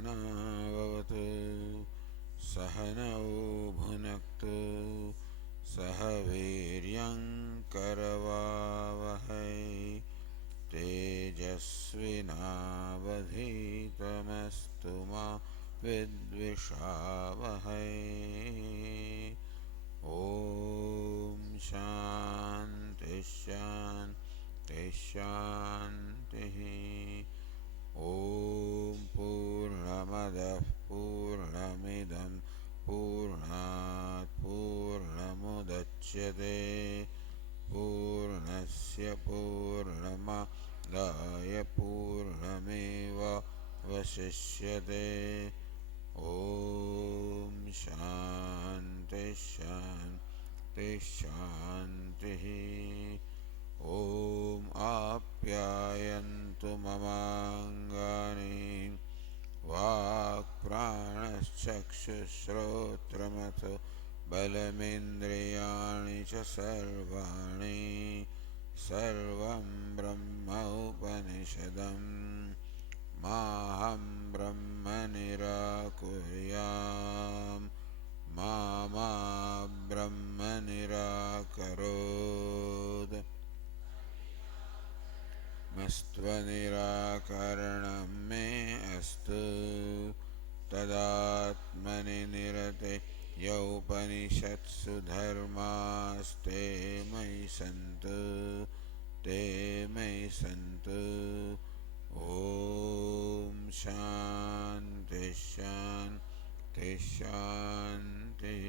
सहनाववतु सहनौ भुनक्तु सह वीर्यङ्करवावहै तेजस्विनावधीतमस्तु मा विद्विषावहै। ॐ शान्ति शान्ति शान्तिः। ॐ पूर्णमदः पूर्णमिदं पूर्णात् पूर्णमुदच्यते पूर्णस्य पूर्णमादाय पूर्णमेवावशिष्यते। ॐ शान्ति शान्ति शान्तिः। ॐ आप्यायन्तु ममाङ्गानि वाक्प्राणश्चक्षुश्रोत्रमथो बलमिन्द्रियाणि च सर्वाणि सर्वं ब्रह्म उपनिषदं माहं ब्रह्म निराकुर्याम् मा ब्रह्म निराकरोत्। मस्त्वनिराकरणं मे अस्तु तदात्मनि निरते यौपनिषत्सु धर्मास्ते मयि सन्तु ते मयि सन्तु। ॐ शान्ति शान्ति शान्तिः।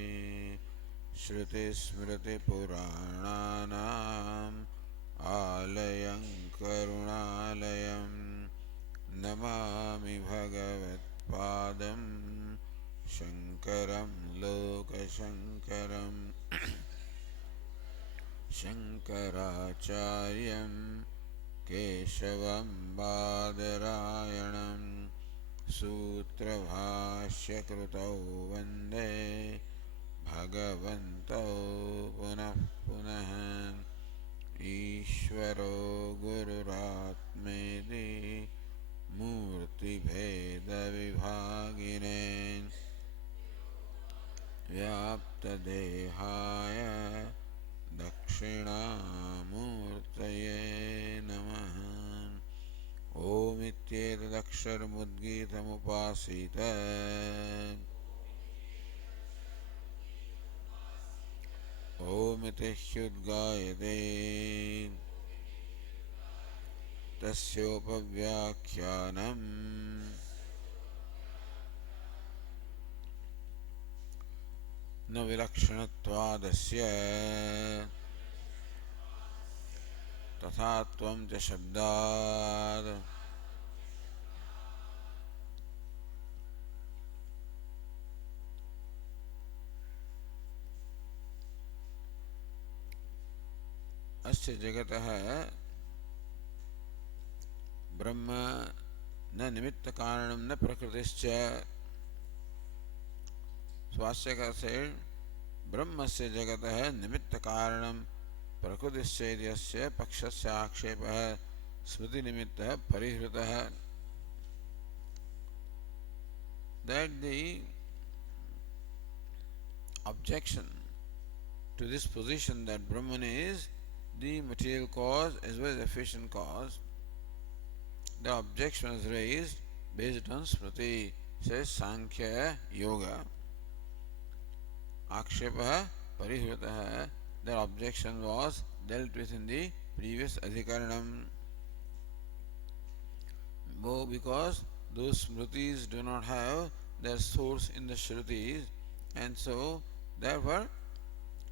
श्रुतिस्मृतिपुराणानाम् आलयं करुणालयं नमामि भगवत्पादं शङ्करं लोकशङ्करं शङ्कराचार्यं केशवं बादरायणं सूत्रभाष्यकृतौ वन्दे भगवन्तौ पुनः पुनः। ईश्वरो गुरुरात्मेति मूर्तिभेदविभागिने व्याप्तदेहाय दक्षिणामूर्तये नमः। ओमित्येतदक्षरमुद्गीतमुपासीत ओमिति ह्युद्गायते तस्योपव्याख्यानम् न विलक्षणत्वादस्य तथा त्वं च शब्दात् अस्य जगतः ब्रह्म न निमित्त कारणं न प्रकृतिश्च। स्वास्य का से ब्रह्मस्य जगतः निमित्त कारणं प्रकृतिश्चेदस्य पक्षस्य आक्षेपः स्मृति निमित्तः परिहृतः। That the objection to this position that Brahman is the material cause as well as efficient cause, the objection was raised based on Smriti, says Sankhya Yoga. Akshepah Parihritah, that objection was dealt with in the previous Adhikaranam. Because those Smritis do not have their source in the Shrutis, and so therefore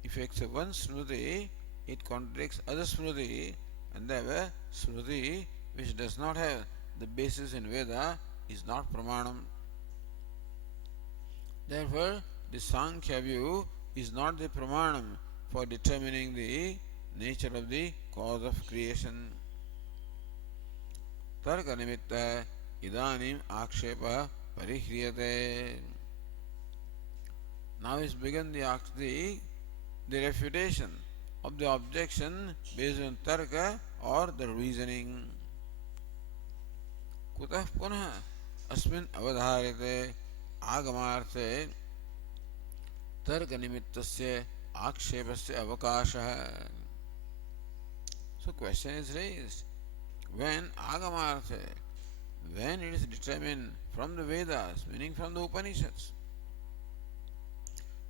if you accept one Smriti, it contradicts other Smriti, and therefore Smriti which does not have the basis in Veda is not Pramanam. Therefore the Sankhya view is not the Pramanam for determining the nature of the cause of creation. Tarka nimitta idanim akshepa parihriyate. Now is begun the refutation of the objection based on tarka or the reasoning. Kutah punah अस्मिन् अवधारिते आगमार्थे तर्क निमित्तस्य आक्षेपस्य अवकाशः. So question is raised when agamartha, when it is determined from the Vedas, meaning from the Upanishads,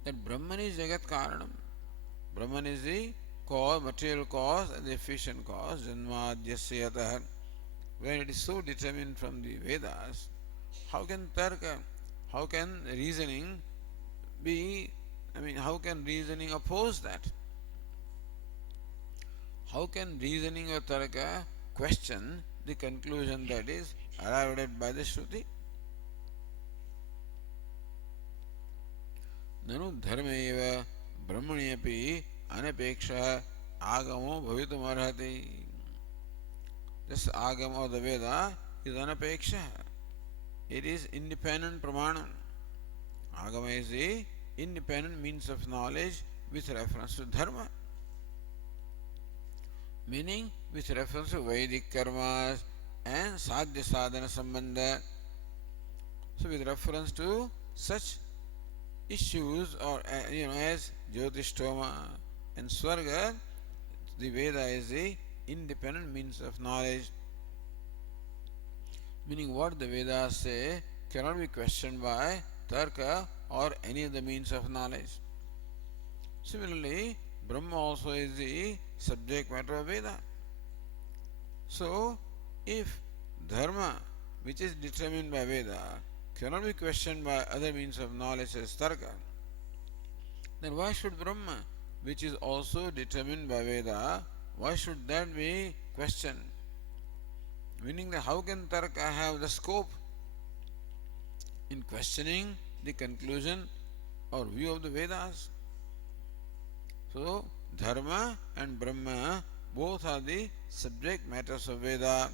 that Brahman is Jagat Karanam. Brahman is the cause, material cause and the efficient cause, Janmadyasya yatah. When it is so determined from the Vedas, how can tarka, how can reasoning be, how can reasoning oppose that? How can reasoning or tarka question the conclusion that is arrived at by the Shruti? ननु धर्मेव ब्रह्मण्यपि अनपेक्षः आगमो भवितुमर्हति. This agam or the Veda is anapeksha. It is independent pramana. Agama is the independent means of knowledge with reference to dharma, meaning with reference to Vedic karmas and sadhya sadhana sambandha. So with reference to such issues or as Jyotishtoma and Swarga, the Veda is the independent means of knowledge, meaning what the Vedas say cannot be questioned by Tarka or any other means of knowledge. Similarly, Brahma also is the subject matter of Veda. So, if Dharma, which is determined by Veda, cannot be questioned by other means of knowledge as Tarka, then why should Brahma, which is also determined by Veda, why should that be questioned? Meaning that how can Tarka have the scope in questioning the conclusion or view of the Vedas? So, Dharma and Brahma both are the subject matters of Veda.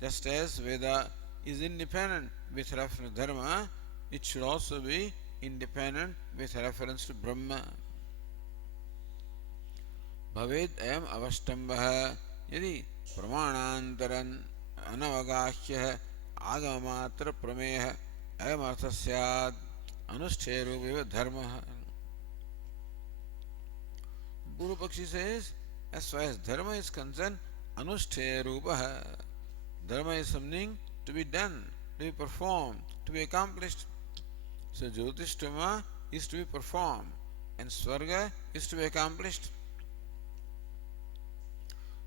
Just as Veda is independent with reference to Dharma, it should also be independent with reference to Brahma. भवेद अयम अवष्टम्भः यदि प्रमाणान्तरन् अनवगाह्यः आगममात्र प्रमेयः अयम अर्थः स्यात् अनुष्ठेयरूपेव धर्मः. Purva Pakshi says, as far as dharma is concerned, anushtheya rupaha. Dharma is something to be done, to be performed, to be accomplished. So Jyotishtama is to be performed and Swarga is to be accomplished.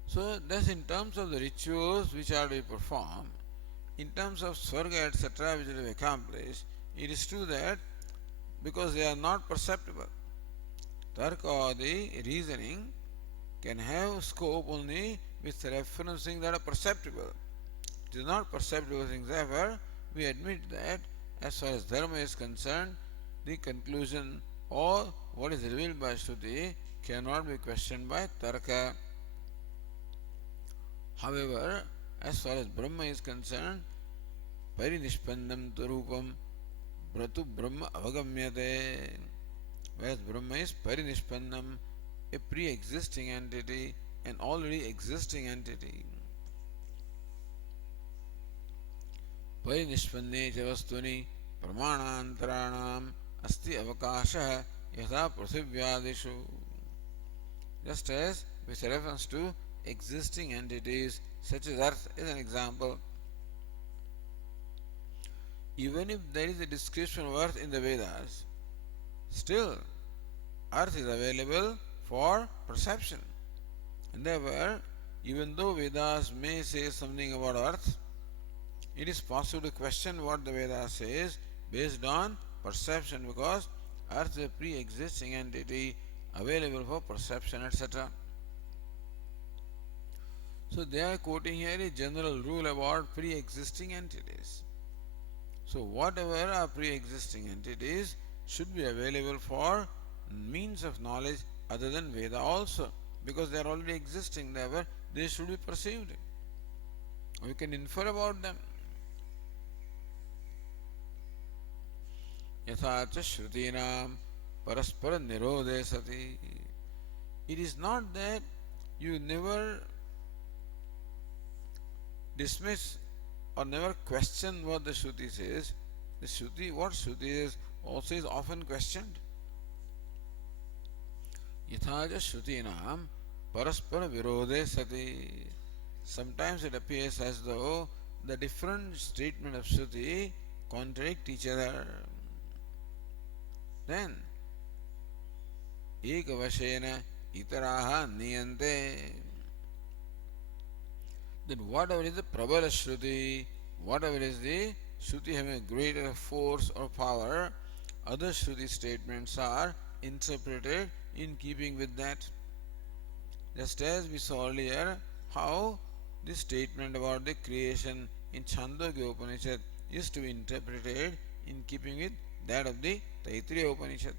So thus in terms of the rituals which are to be performed, in terms of Swarga etc. which are to be accomplished, it is true that because they are not perceptible, Tarka or the reasoning can have scope only with referencing that are perceptible. It is not perceptible things. Therefore, we admit that as far as dharma is concerned, the conclusion or what is revealed by Shruti cannot be questioned by Tarka. However, as far as Brahma is concerned, parinishpandam turupam bratu Brahma avagamyate. Whereas Brahma is parinishpannam, a pre-existing entity, an already existing entity. Parinishpanne cha vastuni pramanantaranam asti avakashah yatha prathivyadishu. Just as with reference to existing entities such as earth is an example. Even if there is a description of earth in the Vedas, still earth is available for perception. And therefore, even though Vedas may say something about earth, it is possible to question what the Vedas says based on perception, because earth is a pre-existing entity available for perception, etc. So they are quoting here a general rule about pre-existing entities. So whatever are pre-existing entities should be available for means of knowledge other than Veda also, because they are already existing, therefore they should be perceived. We can infer about them. Yatha cha shrutinam paraspara nirodhe sati. It is not that you never dismiss or never question what the Shruti says. The Shruti, what Shruti is, also is often questioned. Yathaja Shrutinam Paraspara Virode Sati. Sometimes it appears as though the different statement of Shruti contradict each other. Then Ekavashena Itaraha Niyante. Then whatever is the Prabala Shruti, whatever is the Shruti having a greater force or power, other Shruti statements are interpreted in keeping with that. Just as we saw earlier how this statement about the creation in Chandogya Upanishad is to be interpreted in keeping with that of the Taittiriya Upanishad.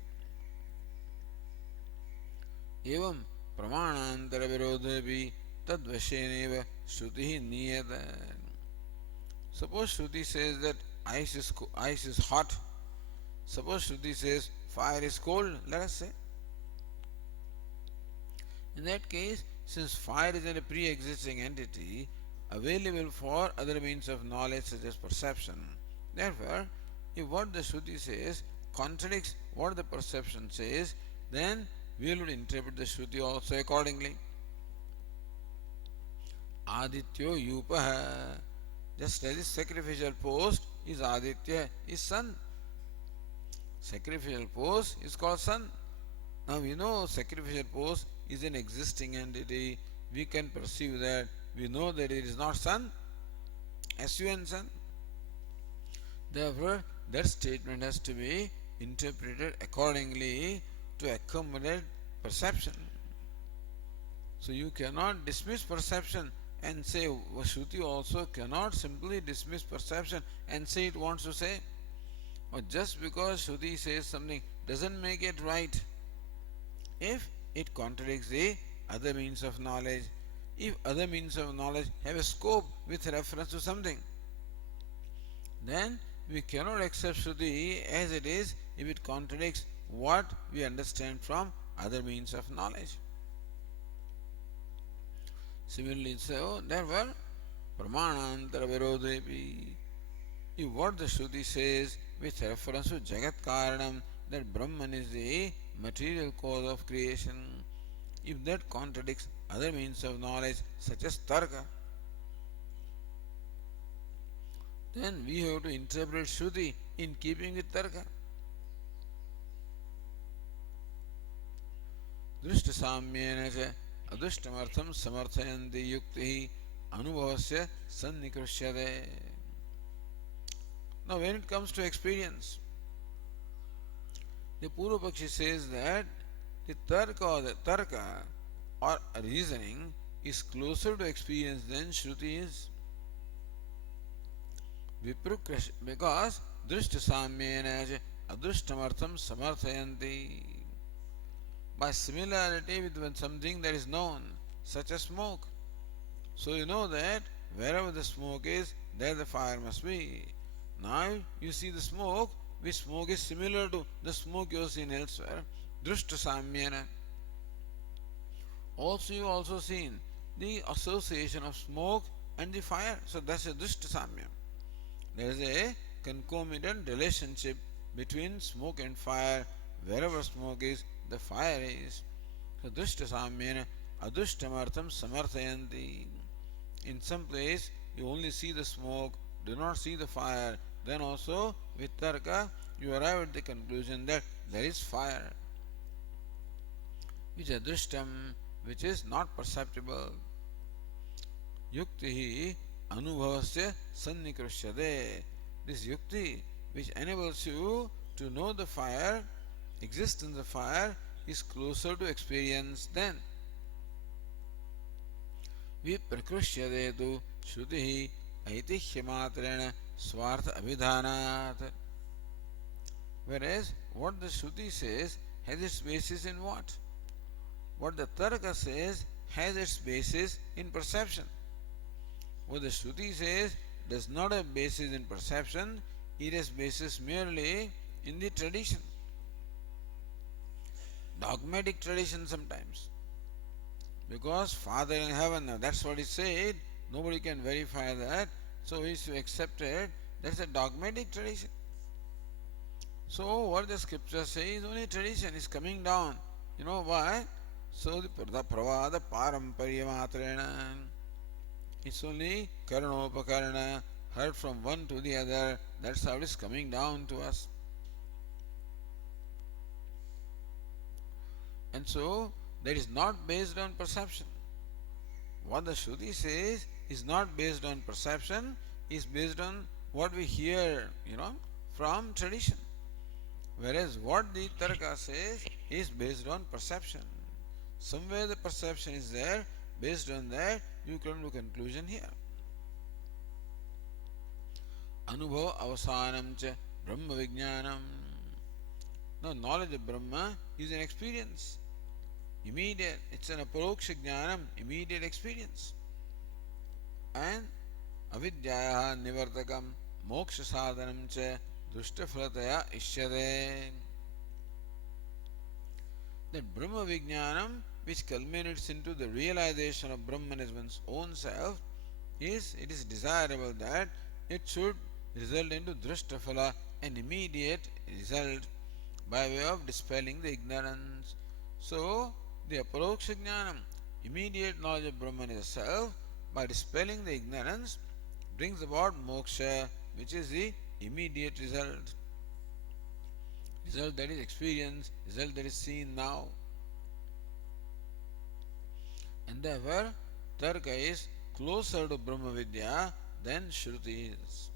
एवं प्रमाणांतर विरोधे भी तद्वशेनेव श्रुति नियत. Suppose Shruti says that ice is hot. Suppose Shruti says fire is cold, let us say. In that case, since fire is a pre-existing entity available for other means of knowledge such as perception, therefore, if what the Shruti says contradicts what the perception says, then we will interpret the Shruti also accordingly. Adityo Yupaha. Just as the sacrificial post is Aditya, is sun. Sacrificial post is called sun. Now we know sacrificial post is an existing entity. We can perceive that. We know that it is not sun. S-U-N sun. Therefore, that statement has to be interpreted accordingly to accommodate perception. So you cannot dismiss perception and say, Shruti also cannot simply dismiss perception and say it wants to say. Or just because Shruti says something doesn't make it right. If it contradicts the other means of knowledge, if other means of knowledge have a scope with reference to something, then we cannot accept Shruti as it is if it contradicts what we understand from other means of knowledge. Similarly, so therefore, Pramanantara Virodepi. If what the Shruti says with reference to Jagat Karanam, that Brahman is the material cause of creation, if that contradicts other means of knowledge such as Tarka, then we have to interpret Shruti in keeping with Tarka. दृष्ट साम्येन च अदृष्टमर्थं समर्थयन्ति युक्तिः अनुभवस्य सन्निकृष्यते. Now when it comes to experience, the Purvapakshi says that the tarka or reasoning is closer to experience than Shruti is. Because drishta samyena adrushtamartham samarthayanti. By similarity with something that is known, such as smoke. So you know that wherever the smoke is, there the fire must be. Now you see the smoke, which smoke is similar to the smoke you have seen elsewhere. Drishta samyena. Also you also seen the association of smoke and the fire. So that's a drishta samya. There is a concomitant relationship between smoke and fire. Wherever smoke is, the fire is. So drishta samyena adrushtamartham samarthayanti. In some place you only see the smoke, do not see the fire. Then also with tarka you arrive at the conclusion that there is fire, which is adrushtam, which is not perceptible. Yukti anubhavasya sannikrishyate. This yukti which enables you to know the fire, existence of fire, is closer to experience than viprakrushyate tu shruti aitihyamatreణ swartha abhidhanat. Whereas what the Shruti says has its basis in what? What the Tarka says has its basis in perception. What the Shruti says does not have basis in perception, it has basis merely in the tradition. Dogmatic tradition sometimes. Because Father in heaven, now that's what is said, nobody can verify that. So is to accept it. That's a dogmatic tradition. So what the scripture says is only tradition is coming down. You know why? So the pravada paramparya matrena. It's only karanopakarana, heard from one to the other. That's how it is coming down to us. And so that is not based on perception. What the Shruti says is not based on perception, is based on what we hear, from tradition. Whereas what the Tarka says is based on perception. Somewhere the perception is there, based on that you come to conclusion here. Anubhava avasanam cha brahma vijnanam. Now knowledge of Brahma is an experience. Immediate, it's an aparoksha jnanam, immediate experience. And avidyayaha nivartakam moksha sadhanam cha dushtaphalataya ishyate. That Brahma Vijnanam, which culminates into the realization of Brahman as one's own self, it is desirable that it should result into Drishtaphala, an immediate result by way of dispelling the ignorance. So, the Aparoksha Jnanam, immediate knowledge of Brahman as self, by dispelling the ignorance, brings about moksha, which is the immediate result. Result that is experienced, result that is seen now. And therefore, Tarka is closer to Brahma Vidya than Shruti is.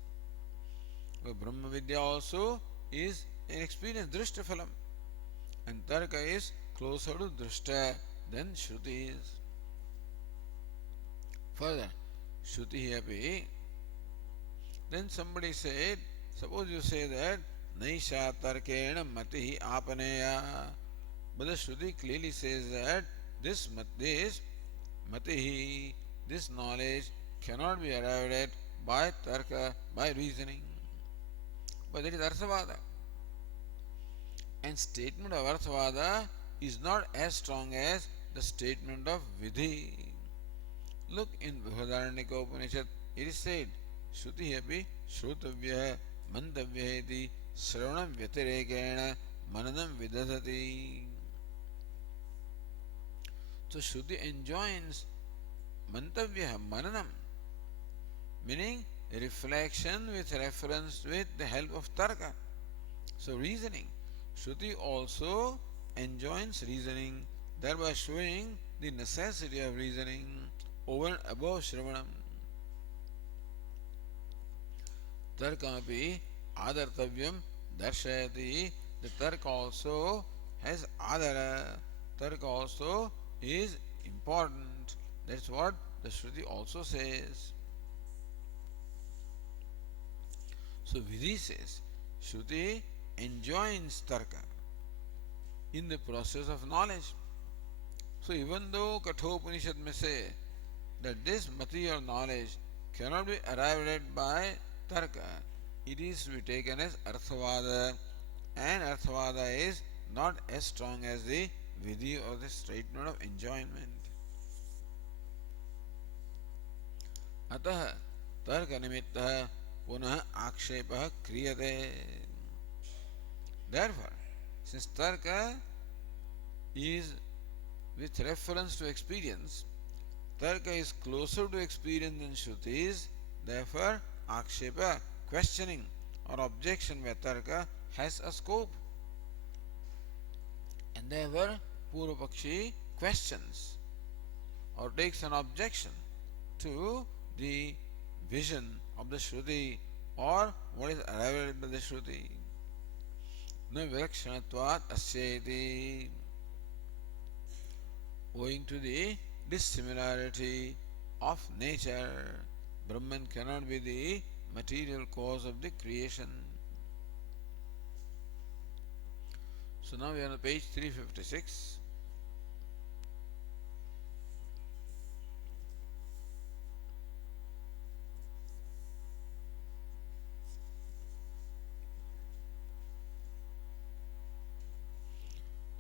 But Brahma Vidya also is an experience, Drishtaphalam. And Tarka is closer to Drishta than Shruti is. Further, Shruti happy. Then somebody said, suppose you say that Naisha Tarkena Mati Apaneya. But the Shruti clearly says that this Mati, this knowledge cannot be arrived at by Tarka, by reasoning. But that is Arthavada. And statement of Arthavada is not as strong as the statement of Vidhi. Look in Brihadaranyaka Upanishad, it is said, Shruti hapi Shrutavya Mantavya Sravanam Vyatirekena Mananam Vidadhati. So Shruti enjoins Mantavya Mananam, meaning reflection with reference with the help of Tarka. So reasoning. Shruti also enjoins reasoning, thereby showing the necessity of reasoning over and above Shravanam. Tarkamapi adartavyam darshayati. The Tarka also has adara. Tarka also is important. That's what the Shruti also says. So Vidhi says, Shruti enjoins Tarka in the process of knowledge. So even though Kathopanishad may say that this mati or knowledge cannot be arrived at by Tarka, it is to be taken as Arthavada, and Arthavada is not as strong as the Vidhi or the statement of enjoyment. Atah Tarka nimittah punah akshepah kriyate. Therefore, since Tarka is with reference to experience, Tarka is closer to experience than Shruti is, therefore Akshepa, questioning or objection by Tarka has a scope. And therefore Purvapakshi questions or takes an objection to the vision of the Shruti or what is arrived by the Shruti. No vilakshanatvat asyeti. Owing to the dissimilarity of nature, Brahman cannot be the material cause of the creation. So now we are on page 356.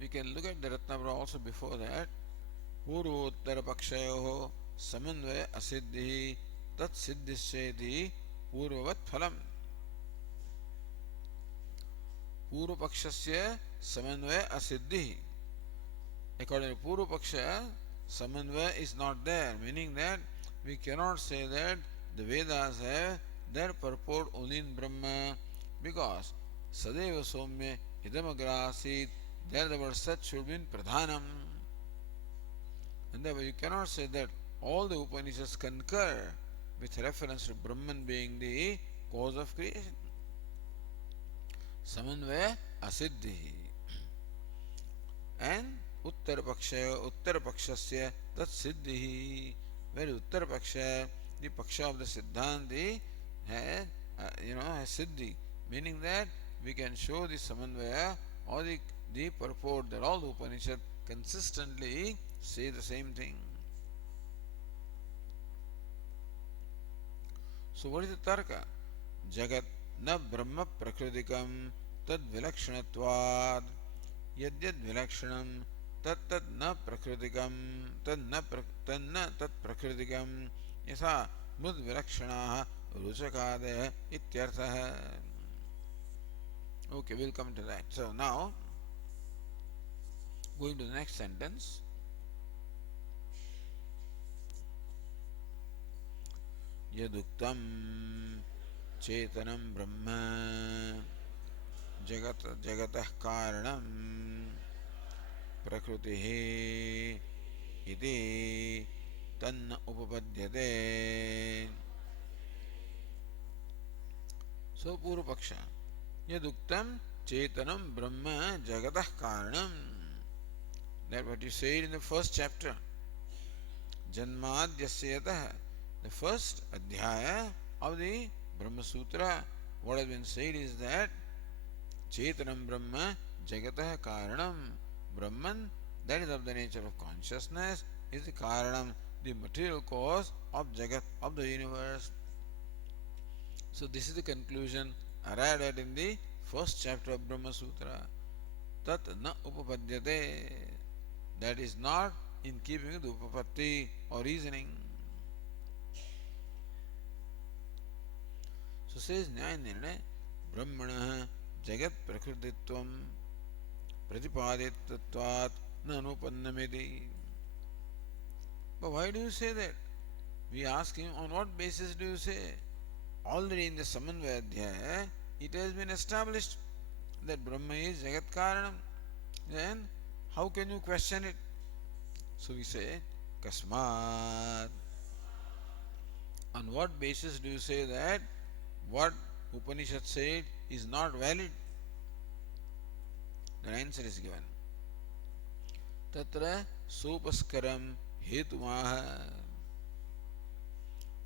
We can look at the Ratnavara also before that. Purvottara Pakshayoho Samanvaya Asiddhi तत्सिद्धिश्चेति पूर्ववत् फलम्. पूर्व पक्षस्य समन्वय असिद्धि. According to Purva Paksha, Samanvaya is not there, meaning that we cannot say that the Vedas have their purport only in Brahma, because Sadeva Somya Idamagrasit, there the word Sat should be in Pradhanam. And therefore you cannot say that all the Upanishads concur with reference to Brahman being the cause of creation. Samanvaya asiddhi. And उत्तर पक्षस्य तत्सिद्धि. Where उत्तर पक्ष, the paksha of the siddhanti, has has siddhi, meaning that we can show the samanvaya or the purport that all the Upanishad consistently say the same thing. So what is the tarka? Jagat na brahma prakritikam tad vilakshanatvad यद्यद् विलक्षणं तत्तद् न प्रकृतिकं तन्न तत् प्रकृतिकं यथा मृद् विलक्षणाः रुचकादयः इत्यर्थः. Okay, we'll come to that. So now, going to the next sentence. यदुक्तं चेतनं ब्रह्म जगतः कारणं प्रकृतिः इति तन्न उपपद्यते. So पूर्व पक्ष, यदुक्तं चेतनं ब्रह्म जगतः कारणं, that what you said in the first chapter, जन्माद्यस्य यतः, the first adhyaya of the Brahma Sutra, what has been said is that Chetanam Brahma Jagatah Karanam, Brahman, that is of the nature of consciousness, is the Karanam, the material cause of Jagat, of the universe. So this is the conclusion arrived at in the first chapter of Brahma Sutra. Tat na upapadyate, that is not in keeping with upapatti or reasoning. So says Nyaya Nirnaya, Brahmana Jagat Prakrutitvam Pratipaditatvat na anupannamiti. But why do you say that? We ask him, on what basis do you say? Already in the Samanvaya Adhyaya, it has been established that Brahma is Jagat Karanam. Then, how can you question it? So we say, Kasmat. On what basis do you say that what Upanishad said is not valid? The answer is given. Tatra sopaskaram hetumaha.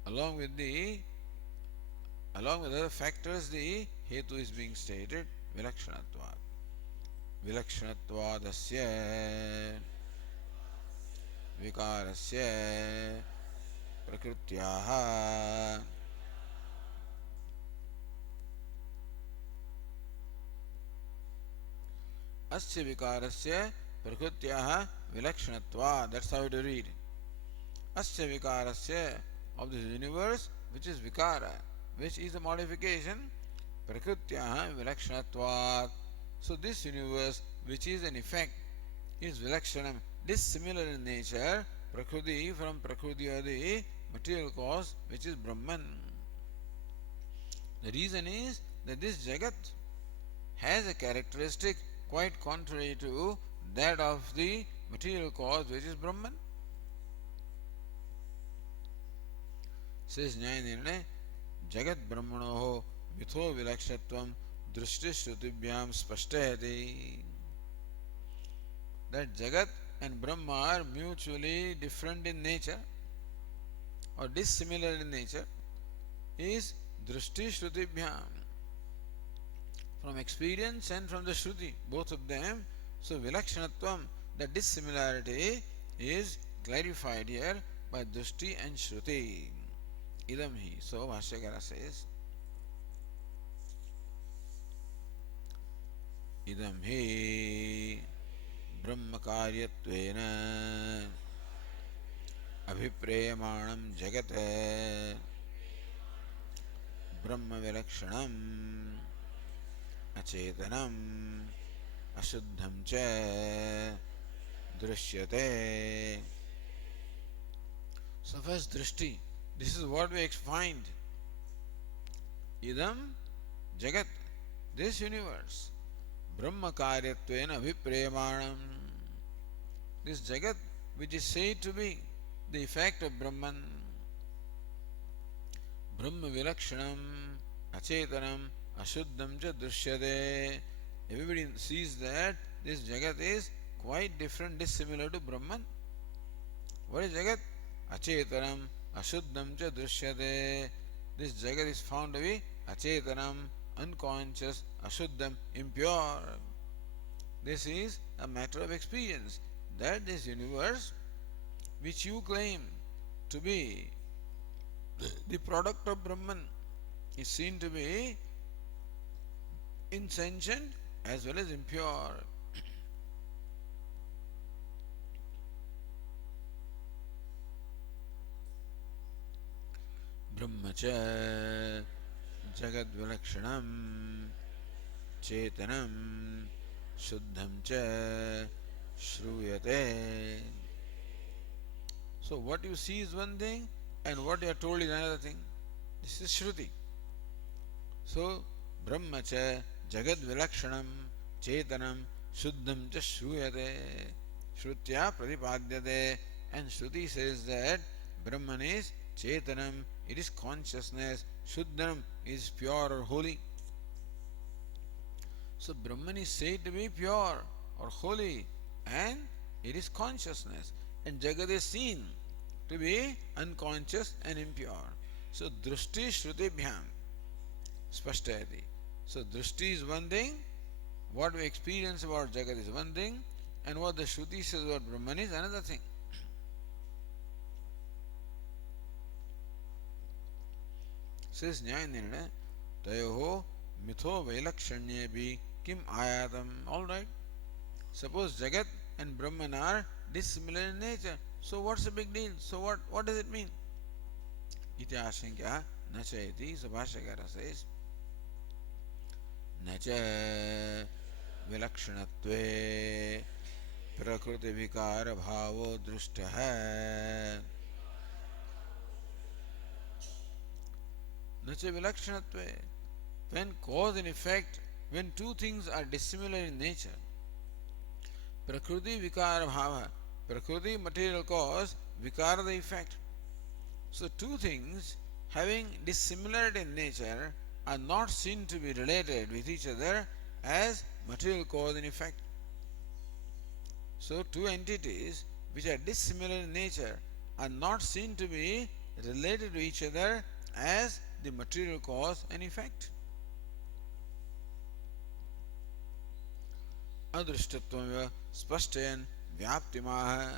Along with other factors, the hetu is being stated, vilakshanatvad. Vilakshanatvadasya vikarasya prakrutyaha Asya vikarasya prakrutyaha vilakshanatva. That's how to read. Asya vikarasya, of this universe, which is vikara, which is a modification, prakrutyaha vilakshanatva. So this universe, which is an effect, is vilakshanam, dissimilar in nature, prakruti from prakruti or the material cause, which is Brahman. The reason is that this Jagat has a characteristic quite contrary to that of the material cause, which is Brahman. Says Nyaya Nirnaya, Jagat Brahmanoho Vitho Vilakshatvam Drishti Shrutibhyam Spashtayati. That Jagat and Brahma are mutually different in nature or dissimilar in nature is Drishti Shrutibhyam. From experience and from the Shruti, both of them. So Vilakshanatvam, the dissimilarity is clarified here by Drishti and Shruti. Idam hi. So Bhashyakara says, Idam hi Brahma Karyatvena Abhipreyamanam Jagat Brahma Vilakshanam Achetanam Ashuddham Cha Drishyate. So first drishti, this is what we find. Idam Jagat, this universe, Brahma Karyatvena Abhipremanam. This Jagat, which is said to be the effect of Brahman, Brahma Vilakshanam Achetanam Ashuddham Cha Drishyate. Everybody sees that this Jagat is quite different, dissimilar to Brahman. What is Jagat? Achetanam Ashuddham Cha Drishyate. This Jagat is found to be Achetanam, unconscious, Ashuddham, impure. This is a matter of experience, that this universe which you claim to be the product of Brahman is seen to be insentient as well as impure. Brahmacha Jagat Vilakshanam Chetanam Shuddham Cha Shruyate. So what you see is one thing and what you are told is another thing. This is Shruti. So Brahmacha Jagat Vilakshanam Chetanam Shuddham Cha Shruyate. Shrutya Pradipadyate. And Shruti says that Brahman is Chetanam, it is consciousness, Shuddhanam is pure or holy. So Brahman is said to be pure or holy and it is consciousness, and Jagat is seen to be unconscious and impure. So Drushti Shrutibhyam Spashtayati. So Drushti is one thing, what we experience about Jagat is one thing, and what the Shruti says about Brahman is another thing. Says Nyayandina, Tayoho Mitho Vailakshanye bhi Kim Ayatam. Alright. Suppose Jagat and Brahman are dissimilar in nature. So what's the big deal? So what does it mean? Iti ashankya nacha iti. So Bhashyakara says, Nacha Vilakshanatve Prakriti Vikara Bhavo Drushtaha. Nacha Vilakshanatve. When cause and effect, when two things are dissimilar in nature, Prakriti Vikara Bhava. Prakriti, material cause, Vikara, the effect. So two things having dissimilarity in nature are not seen to be related with each other as material cause and effect. So two entities which are dissimilar in nature are not seen to be related to each other as the material cause and effect. Adrishtatvam spashtayan vyaptimaha.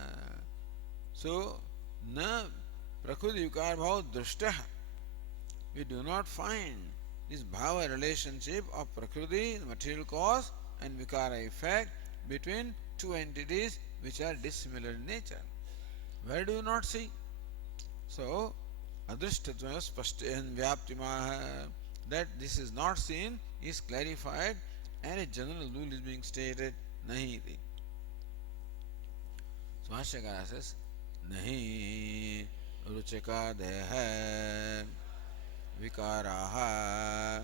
So, na prakriti vikar bhava drishtaha. We do not find this bhava relationship of prakriti, the material cause, and vikara effect between two entities which are dissimilar in nature. Where do you not see? So, adrishtatvam spashtayan vyaptimaha. That this is not seen is clarified, and a general rule is being stated, nahi iti. So Bhashyakara says, nahi ruchaka deha vikaraha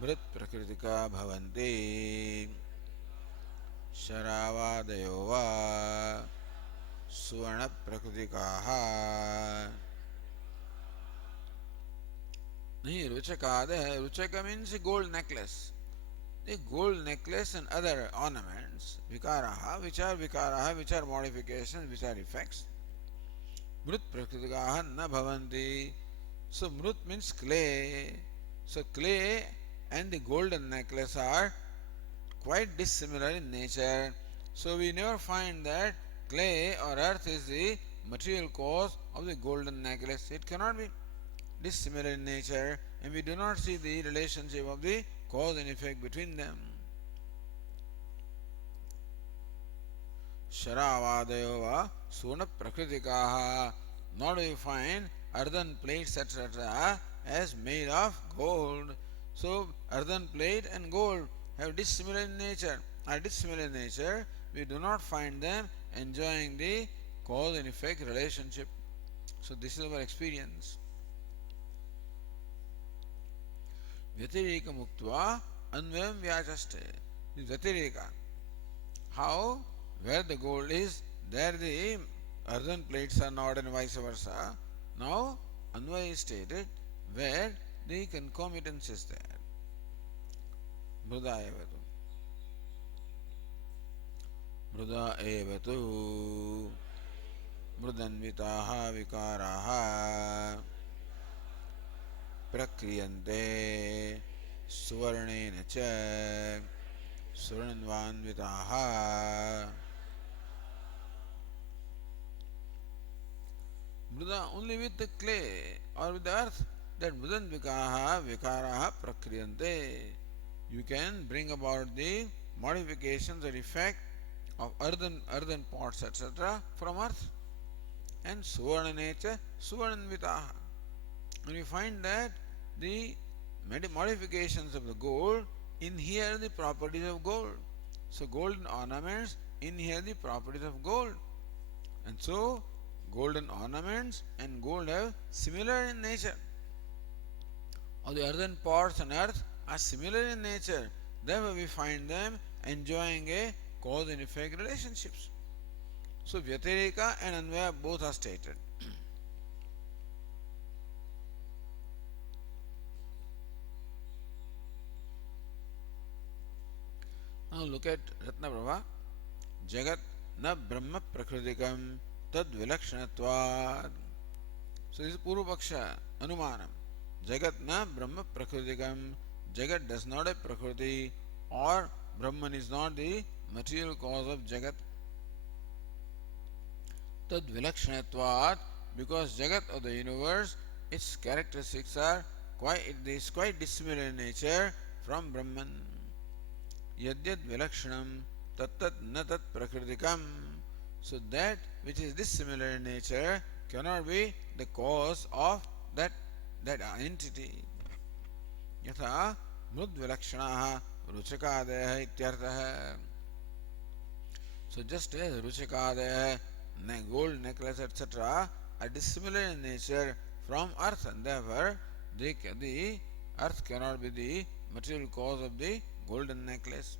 mrit prakritika bhavanti sharavadayo va suvarna prakritikaha. Nahi ruchaka deha. Ruchaka means a gold necklace. The gold necklace and other ornaments, vikaraha, which are modifications, which are effects. Mrut prakritigaha na bhavanti. So mrut means clay. So clay and the golden necklace are quite dissimilar in nature. So we never find that clay or earth is the material cause of the golden necklace. It cannot be dissimilar in nature, and we do not see the relationship of the cause and effect between them. Sharavadayo va Suna Prakritikaha. Nor do you find earthen plates, etc., as made of gold. So earthen plate and gold have dissimilar in nature, are dissimilar in nature. We do not find them enjoying the cause and effect relationship. So this is our experience. Vyatireka muktva anvayam vyachaste. Vyatireka. How? Where the gold is, there the earthen plates are not, and vice versa. Now, Anvaya is stated where the concomitance is there. Mruda evatu. Mruda evatu. Mrudanvitaha vikaraha. Prakriyante. Suvarnena cha. Suranvanvitaha. Mruda only with the clay or with the earth, that mrudanvikaha vikaraha prakriyante. You can bring about the modifications or effect of earthen pots, etc. from earth. And suvarna nature, suvarnanvitaha. And we find that the modifications of the gold inhere the properties of gold. So golden ornaments inhere the properties of gold. And so golden ornaments and gold have similar in nature. All the earthen pots and earth are similar in nature. Therefore we find them enjoying a cause and effect relationships. So Vyatireka and Anvaya both are stated. Now look at Ratnaprabha. Jagat na brahma prakritikam tad vilakshanatvad. So this is Purvapaksha, Anumanam. Jagat na brahma prakritikam. Jagat does not have prakriti, or Brahman is not the material cause of Jagat. Tad vilakshanatvad, because Jagat of the universe, its characteristics are quite dissimilar in nature from Brahman. Yadyad vilakshanam tattat na tat prakritikam. So that which is dissimilar in nature cannot be the cause of that entity. Yatha mrud vilakshanaha ruchakadaya ityartha. So just as ruchakadaya, gold necklace, etc. are dissimilar in nature from earth, and therefore the earth cannot be the material cause of the golden necklace.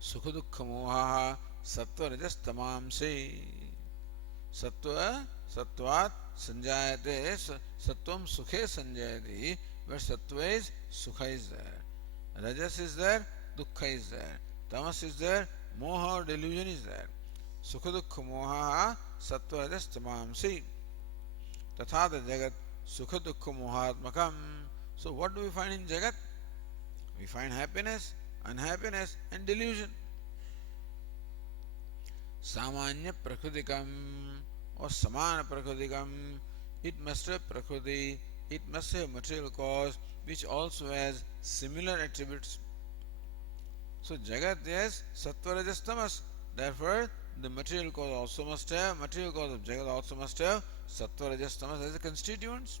Sukha dukkha moha sattva rajas tamamse. Sattvat sanjayate, sattvam sukhe sanjayati, where sattva is, sukha is there. Rajas is there, dukkha is there. Tamas is there, moha or delusion is there. Sukha dukkha moha sattva rajas tamamsi. Tathata jagat sukha dukkha mohatmakam. So what do we find in jagat? We find happiness, unhappiness and delusion. Samanya prakritikam or samana prakritikam, it must have prakriti, it must have material cause which also has similar attributes. So jagat is sattva rajas tamas, therefore the material cause of jagat also must have sattva rajas tamas as a constituents.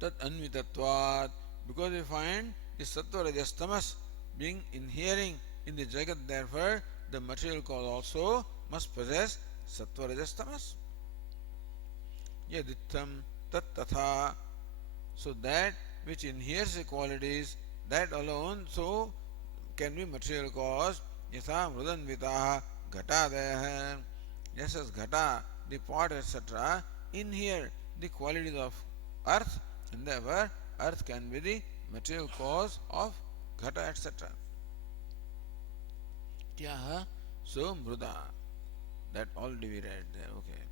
Tat anvitatvat, because we find the sattva rajas tamas being inhering in the jagat, therefore the material cause also must possess sattva rajas tamas. Yadittam tat tatha, so that which inheres the qualities, that alone so can be material cause. Yatha mrudanvitaha ghatadaya, just as ghata, the pot, etc. inhere the qualities of earth, and therefore earth can be the material cause of ghata, etc. Tyaha, so mruda, that already we read there. Okay.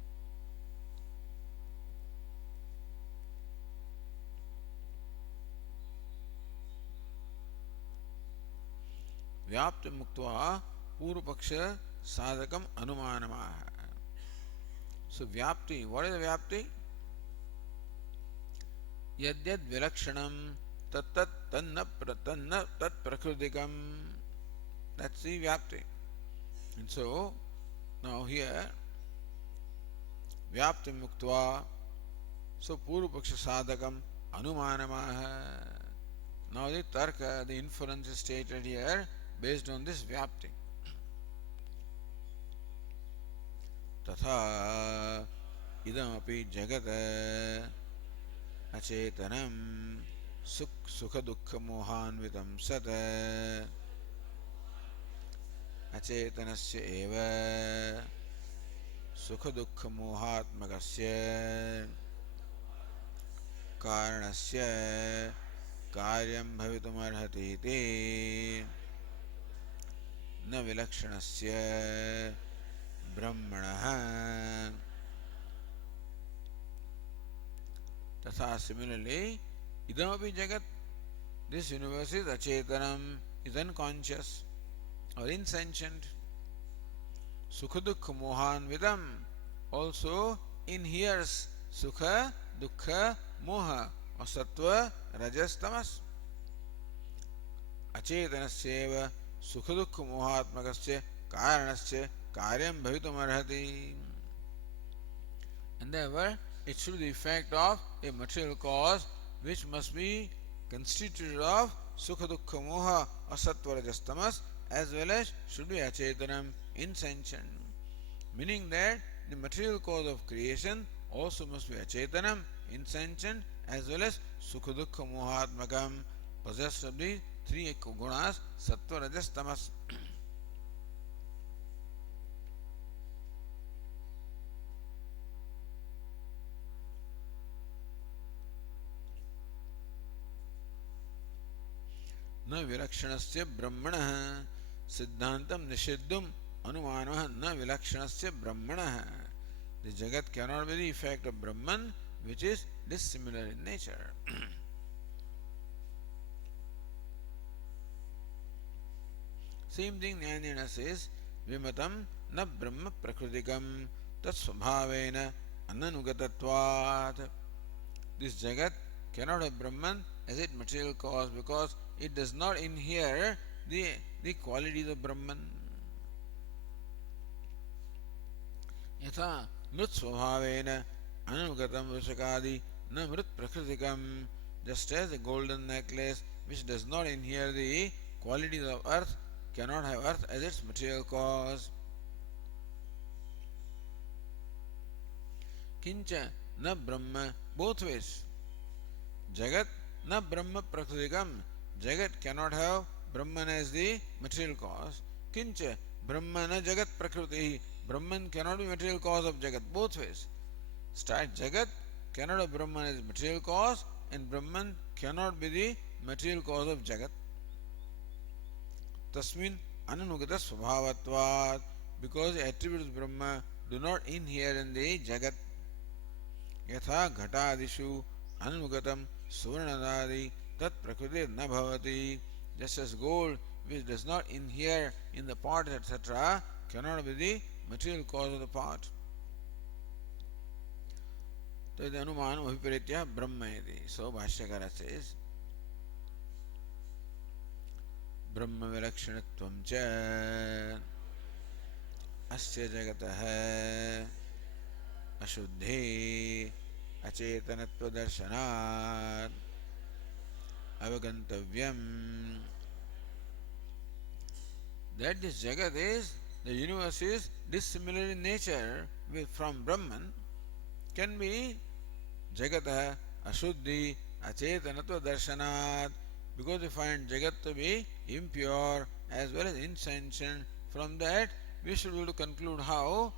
Vyapti muktva purvapaksha sadhakam anumanamaha. So vyapti, what is vyapti? Yadyad vilakshanam tat tanna pratanna tat prakritikam. That's the vyapti. And so now here vyapti muktva, so purva paksha sadhakam anumanamaha. Now the tarka, the inference is stated here based on this vyapti. तथा इदमपि जगत् अचेतनं सुख दुःख मोहान्वितं सत् अचेतनस्य एव सुख दुःख मोहात्मकस्य कारणस्य कार्यं भवितुमर्हति इति न विलक्षणस्य ब्रह्मणः तथा similarly idamapi jagat, this universe is achetanam, is unconscious or insentient. Sukha dukkha mohanvidam also inheres sukha dukkha moha or sattva rajas tamas. Achetanasya sukha dukkha mohatmakasya karanasya karyam bhavitum. And therefore it should be the effect of a material cause which must be constituted of sukha dukkha moha or sattva rajas tamas, as well as should be achetanam, insentient. Meaning that the material cause of creation also must be achetanam, insentient, as well as sukha dukkha mohatmakam, possessed of the three gunas sattva rajas tamas. न विलक्षणस्य ब्रह्मणः सिद्धांतम निषिद्धुम अनुमानः न विलक्षणस्य ब्रह्मणः. The jagat cannot be the effect of Brahman, which is dissimilar in nature. Same thing Jnanena says, vimatam na brahma prakritikam tat svabhavena ananugatatvat. This jagat cannot have Brahman as its material cause because it does not inhere the qualities of Brahman. Yatha mrit svabhavena anugatam vishakadi na mrit prakritikam. Just as a golden necklace which does not inhere the qualities of earth cannot have earth as its material cause. Kincha na Brahma, both ways. Jagat na Brahma prakritikam. Jagat cannot have Brahman as the material cause. Kincha Brahma na Jagat prakriti. Brahman cannot be material cause of Jagat, both ways. Start Jagat cannot have Brahman as material cause, and Brahman cannot be the material cause of Jagat. Tasmin ananugata svabhavatvat, because the attributes of Brahma do not inhere in the Jagat. Yatha ghatadishu anugatam suvarnadadi tat prakriti na bhavati. Just as gold which does not inhere in the pot etc. cannot be the material cause of the pot. Tad anumanam abhiparitya brahma iti. So Bhashyakara says ब्रह्म विलक्षणत्वं च अस्य जगतः अशुद्धि अचेतनत्व दर्शनात् अवगंतव्यम्. That this jagat is, the universe is dissimilar in nature from Brahman can be jagatah ashuddhi acetanatva darshanat, because we find jagat to be impure as well as insentient. From that we should be able to conclude how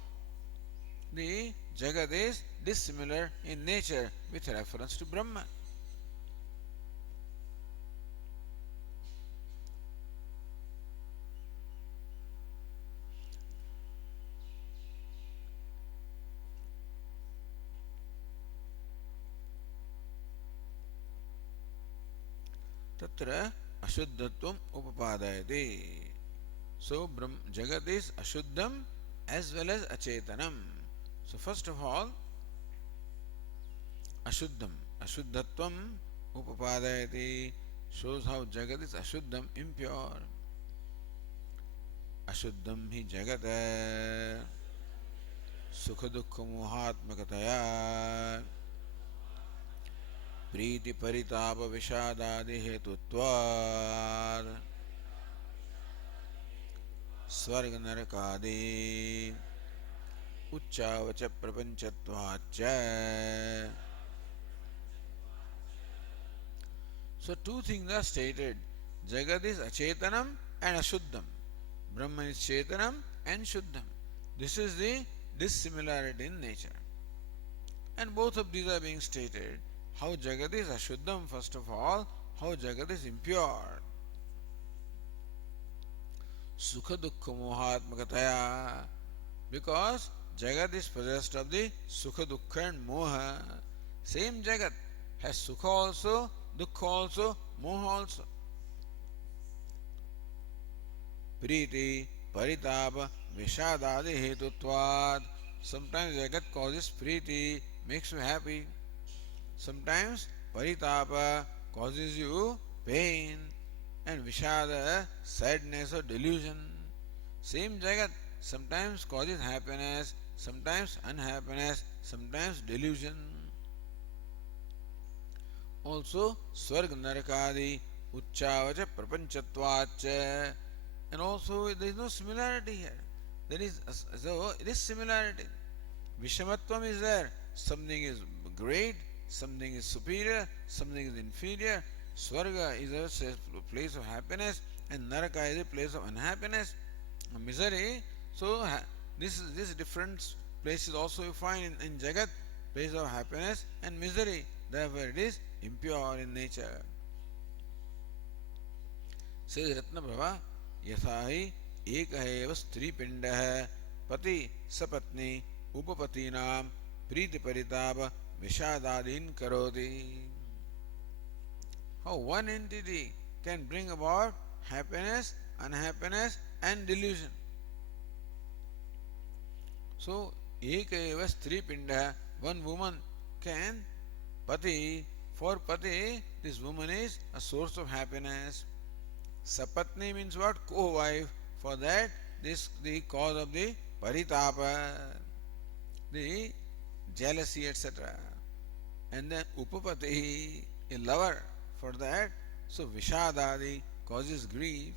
the jagat is dissimilar in nature with reference to Brahma. Tatra ashuddhatvam upapadayate. So jagat is ashuddham as well as acetanam. So first of all, ashuddham, ashuddhatvam upapadayati shows how Jagat is ashuddham, impure. Ashuddham hi Jagat sukha dukkha mohatmakataya प्रीति परिताप विषादादि हेतुत्वात् स्वर्ग नरकादि उच्चावच प्रपंचत्वाच्च. So two things are stated. Jagat is achetanam and ashuddham. Brahman is chetanam and shuddham. This is the dissimilarity in nature. And both of these are being stated. How Jagat is ashuddham, first of all, how Jagat is impure. Sukha dukkha mohatmakataya. Because Jagat is possessed of the Sukha dukkha and moha. Same Jagat has Sukha also, dukkha also, moha also. Priti, paritapa, vishadadi hetutvad. Sometimes Jagat causes priti, makes you happy. Sometimes paritapa causes you pain, and vishada, sadness or delusion. Same Jagat sometimes causes happiness, sometimes unhappiness, sometimes delusion. Also, Swarg Narakadi, Uchchavacha Prapanchatvacha. And also, there is no similarity here. There is, so it is similarity. Vishamatvam is there. Something is great, something is superior, something is inferior. Swarga is a place of happiness, and Naraka is a place of unhappiness, misery. So, this different places also you find in Jagat, place of happiness and misery. Therefore, it is impure in nature. Says Ratnaprabha, यथाहि एक एव स्त्री पिंड है पति सपत्नी उपपतीनां प्रीति परिताप विषादादीन करोति. How one entity can bring about happiness, unhappiness and delusion. So, एक एव स्त्री पिंड है, one woman can, pati, for pati, this woman is a source of happiness. Sapatni means what? Co-wife. For that, this the cause of the paritapa, the jealousy, etc. And then upapati, a lover. For that, so vishadadi causes grief.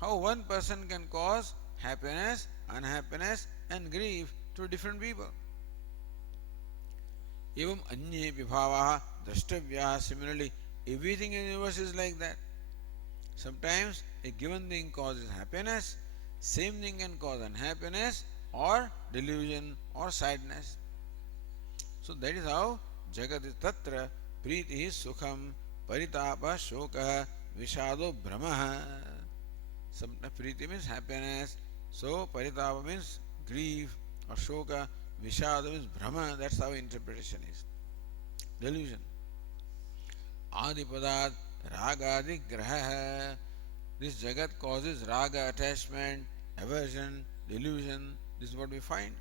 How one person can cause happiness, unhappiness, and grief to different people. Evam anye vibhavaha drashtavyaha. Similarly, everything in the universe is like that. Sometimes a given thing causes happiness, same thing can cause unhappiness or delusion or sadness. So that is how Jagat is tatra priti sukham paritapa shoka vishado brahma. Sometimes priti means happiness, so paritapa means grief, or shoka, vishado means brahma. That's how interpretation is. Delusion. Adipadat Ragadi graha. This Jagat causes raga, attachment, aversion, delusion. This is what we find.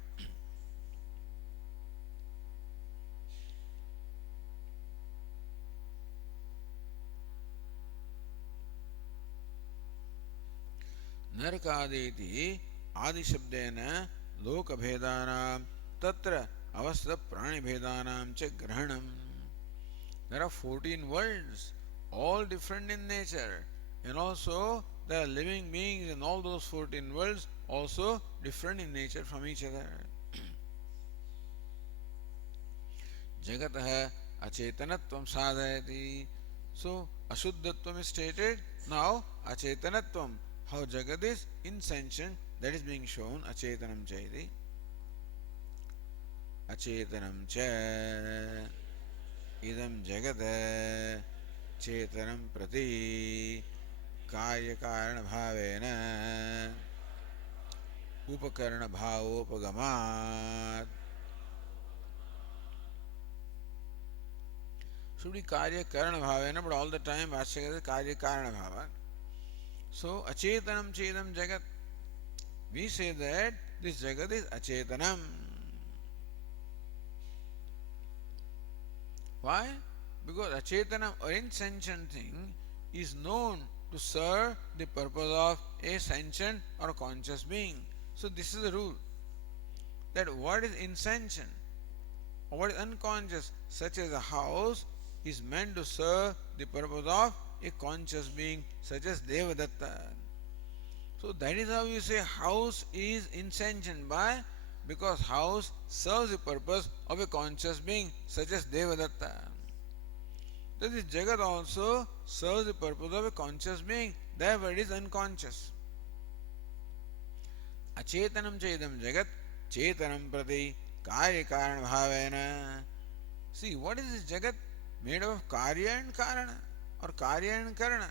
Narakaditi Adi Shabdena Loka Bhedanam Tatra Avastha Prani Bhedanam Cha Grahanam. There are 14 worlds, all different in nature, and also there are living beings in all those 14 worlds, also different in nature from each other. Jagataha acetanatvam sadhayati. So ashuddhatvam is stated. Now acetanatvam, how Jagat is insentient, that is being shown. Acetanam chaiti. Acetanam cha idam Jagat चेतनम प्रति कार्य कारण भावेन उपकरण भावोपगमात्. Should be कार्य कारण भावेन, but all the time Bhashya says कार्य कारण भाव. So achetanam chetanam Jagat. We say that this Jagat is achetanam. Why? Because Achetana or insentient thing is known to serve the purpose of a sentient or conscious being. So this is the rule, that what is insentient or what is unconscious, such as a house, is meant to serve the purpose of a conscious being such as Devadatta. So that is how you say house is insentient, by because house serves the purpose of a conscious being such as Devadatta. That is, Jagat also serves the purpose of a conscious being, therefore it is unconscious. Acetanam chedam Jagat chetanam prati karya karana bhavena. See, what is this Jagat? Made of karya and karana, or karya and karana.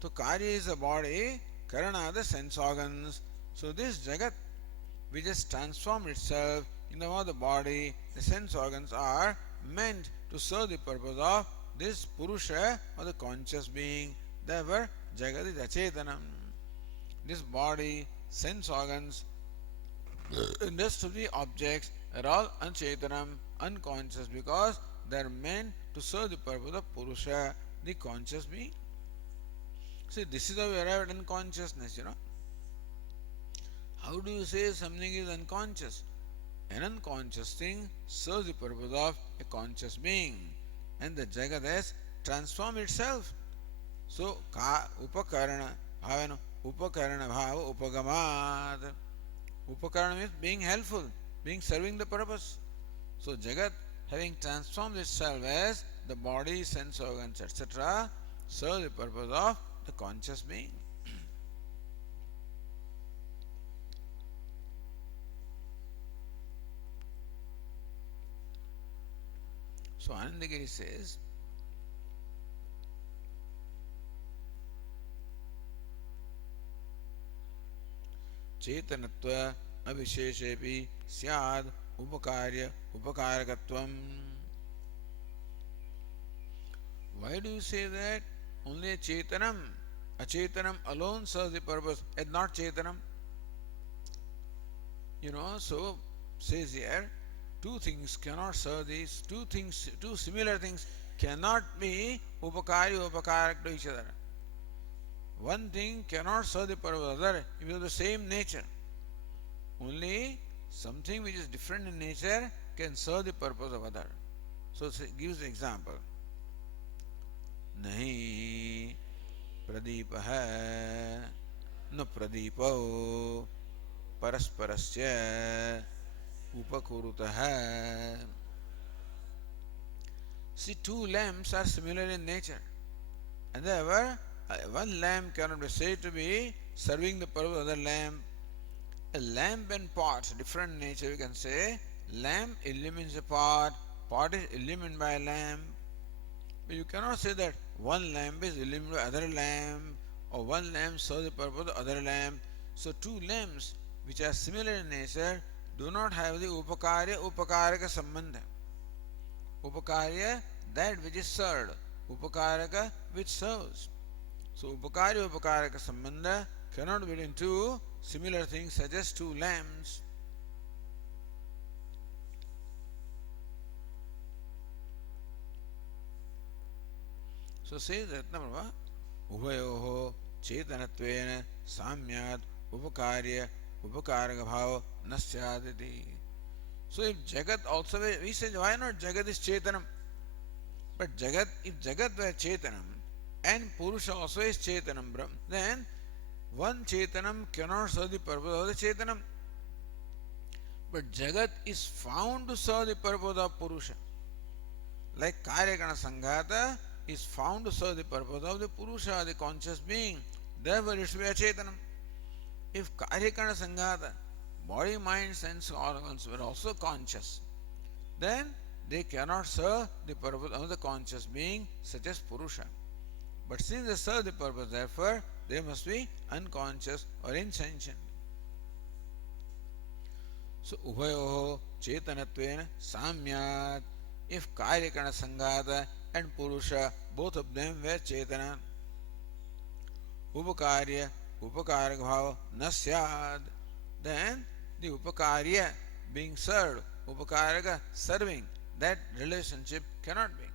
So karya is the body, karana the sense organs. So this Jagat, which has transformed itself in the body, the sense organs are meant to serve the purpose of this Purusha or the conscious being. Therefore, Jagat is Acetanam. This body, sense organs, and rest of the objects are all Anchetanam, unconscious, because they are meant to serve the purpose of Purusha, the conscious being. See, this is how we arrive at unconsciousness. How do you say something is unconscious? An unconscious thing serves the purpose of a conscious being, and the Jagat has transformed itself. So, upakarana bhavana, upakarana bhava upagamad. Upakarana means being helpful, being serving the purpose. So, Jagat, having transformed itself as the body, sense organs, etc., serve the purpose of the conscious being. So Anandagiri says, Chetanatva avisheshepi syad upakarya upakarakatvam. Why do you say that only a Chetanam alone serves the purpose and not Chetanam? So says here, two things cannot serve these, two similar things cannot be upakari upakarak to each other. One thing cannot serve the purpose of the other if it is the same nature. Only something which is different in nature can serve the purpose of other. So it gives the example. Nahi pradipah na pradipao parasparasya upakurutah. See, two lamps are similar in nature, and therefore one lamp cannot be said to be serving the purpose of the other lamp. A lamp and pot, different nature, you can say. Lamp illumines a pot, pot is illumined by a lamp. But you cannot say that one lamp is illuminated by other lamp, or one lamp serves the purpose of the other lamp. So two lamps which are similar in nature do not have the upakarya upakaraka sambandha. Upakarya, that which is served. Upakaraka, which serves. So upakarya upakaraka sambandha cannot be between two similar things such as two lamps. So says Ratnaprabha, Uvayoho Chetanattvena Samyat Upakarya Upakaraka Bhava Nasyaditi. So if Jagat also, we say, why not Jagat is Chetanam? But Jagat, if Jagat were Chetanam and Purusha also is Chetanam, then one Chetanam cannot serve the purpose of the Chetanam. But Jagat is found to serve the purpose of Purusha. Like Karyakana Sanghata is found to serve the purpose of the Purusha, the conscious being. Therefore it should be a Chetanam. If Karyakana Sanghata, body, mind, sense organs were also conscious, then they cannot serve the purpose of the conscious being such as Purusha. But since they serve the purpose, therefore they must be unconscious or insentient. So Ubhayoho Chetanattvena Samyat. If Karyakana Sanghata and Purusha, both of them were Chetana, Upakarya Upakaraka Bhava Nasyad, then the Upakarya being served, Upakaraka serving, that relationship cannot be.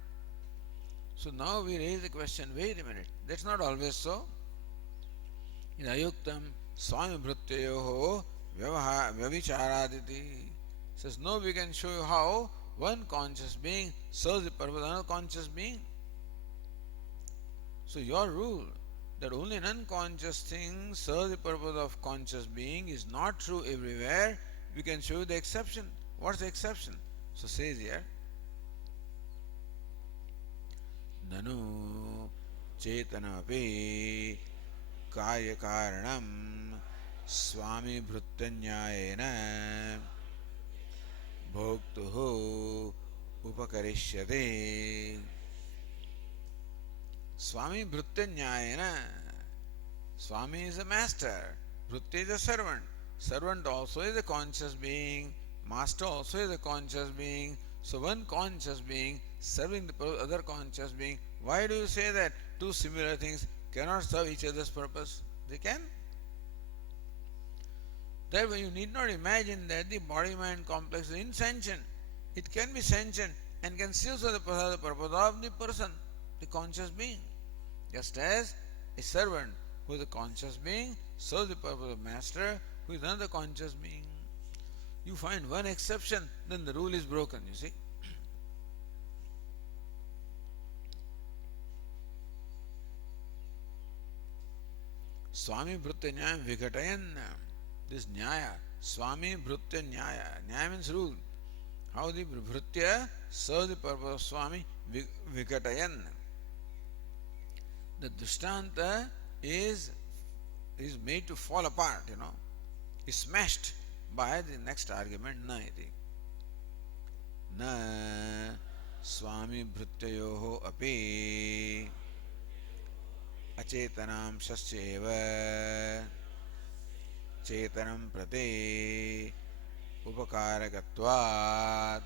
So now we raise the question, wait a minute, that's not always so. In Ayuktam, Swami Bhrutyayoho Vyavicharaditi says, no, we can show you how one conscious being serves the purpose of another conscious being. So your rule that only an unconscious thing serves the purpose of conscious being is not true everywhere. We can show you the exception. What's the exception? So says here, Nanu Chetanapi Karyakaranam Swami Bhruttanyayena Bhoktuhu Upakarishyate. Swami Bhruttanyayena. Swami is a master, Bhrutya is a servant. Servant also is a conscious being, master also is a conscious being. So one conscious being serving the other conscious being. Why do you say that two similar things cannot serve each other's purpose? They can. Therefore, you need not imagine that the body-mind complex is insentient. It can be sentient and can still serve the purpose of the person, the conscious being. Just as a servant who is a conscious being serves the purpose of master who is another conscious being. You find one exception, then the rule is broken, you see. Swami Bhrutya Nyaya Vigatayan. This Nyaya, Swami Bhrutya Nyaya. Nyaya means rule. How the Bhrutya serves the purpose of Swami Vigatayan. The Drishtanta is made to fall apart, is smashed by the next argument, na iti. Na Swami Bhrutyayoho api Acetanam Sascheva Chetanam Prate Upakarakatvat.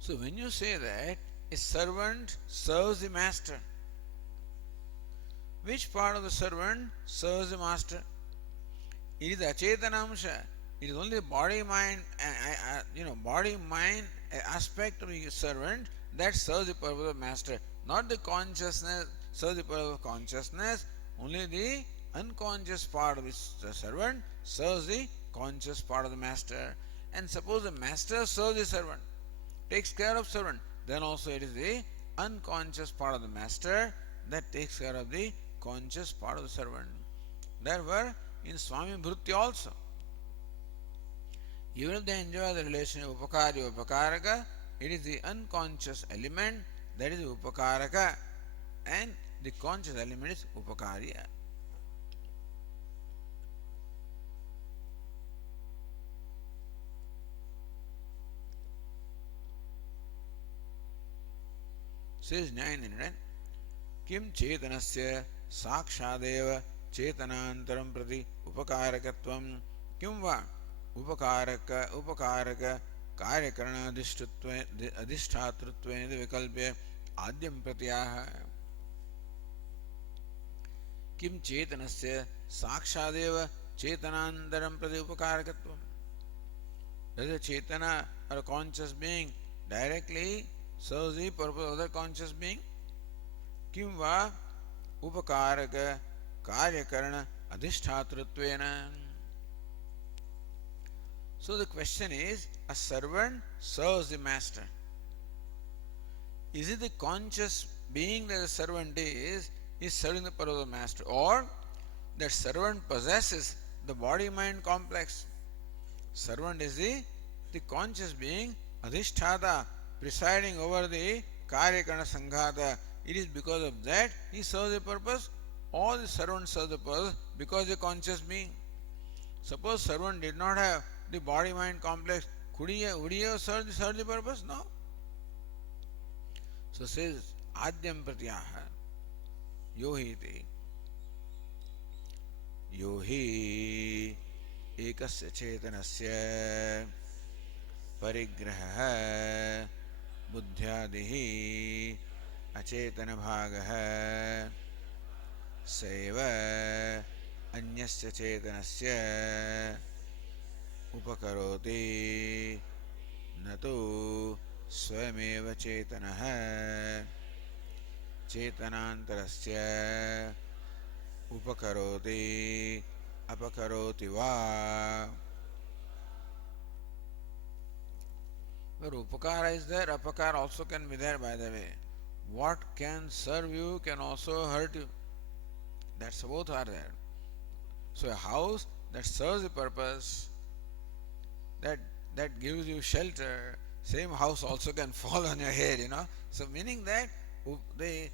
So when you say that a servant serves the master, which part of the servant serves the master? It is the Acetanamsha. It is only the body-mind, body-mind aspect of the servant that serves the purpose of master. Not the consciousness serves the purpose of consciousness. Only the unconscious part of the servant serves the conscious part of the master. And suppose the master serves the servant, takes care of servant, then also it is the unconscious part of the master that takes care of the conscious part of the servant. Therefore, in Swami Bhrutya also, even if they enjoy the relation of Upakari Upakaraka, it is the unconscious element that is Upakaraka and the conscious element is Upakariya. Says 900, Kim Chetanasya Sakshadeva Chetanantaram Prati Upakarakatvam Kim va Upakaraka Karyakarana Adhishtatrutve Vikalpya Adyam Pratyaha. Kim Chetanasya Sakshadeva Chetanantaram Prati Upakarakatvam. Does a Chetana or a conscious being directly serves the purpose of the conscious being? Kim va Upakaraka Karyakarana Adhishtatruttvena. So the question is, a servant serves the master. Is it the conscious being that the servant is serving the purpose of the master, or that servant possesses the body-mind complex? Servant is the conscious being, Adhisthata, presiding over the Karyakarana Sanghata. It is because of that he serves the purpose, or the servant serves the purpose because the conscious being. Suppose servant did not have the body-mind complex, would he have served the purpose? No. So says Adyam Pratyaha Yohiti Yohi Ekasya Chetanasya Parigraha Buddhyadihi Achetana Bhagaha Seva Anyasya Chetanasya Upakaroti Natu स्वयमेव चेतनः चेतनान्तरस्य उपकरोति अपकरोति वा. But upakara is there, apakara also can be there, by the way. What can serve you can also hurt you. That's both are there. So a house that serves a purpose, that gives you shelter, same house also can fall on your head, you know. So meaning that the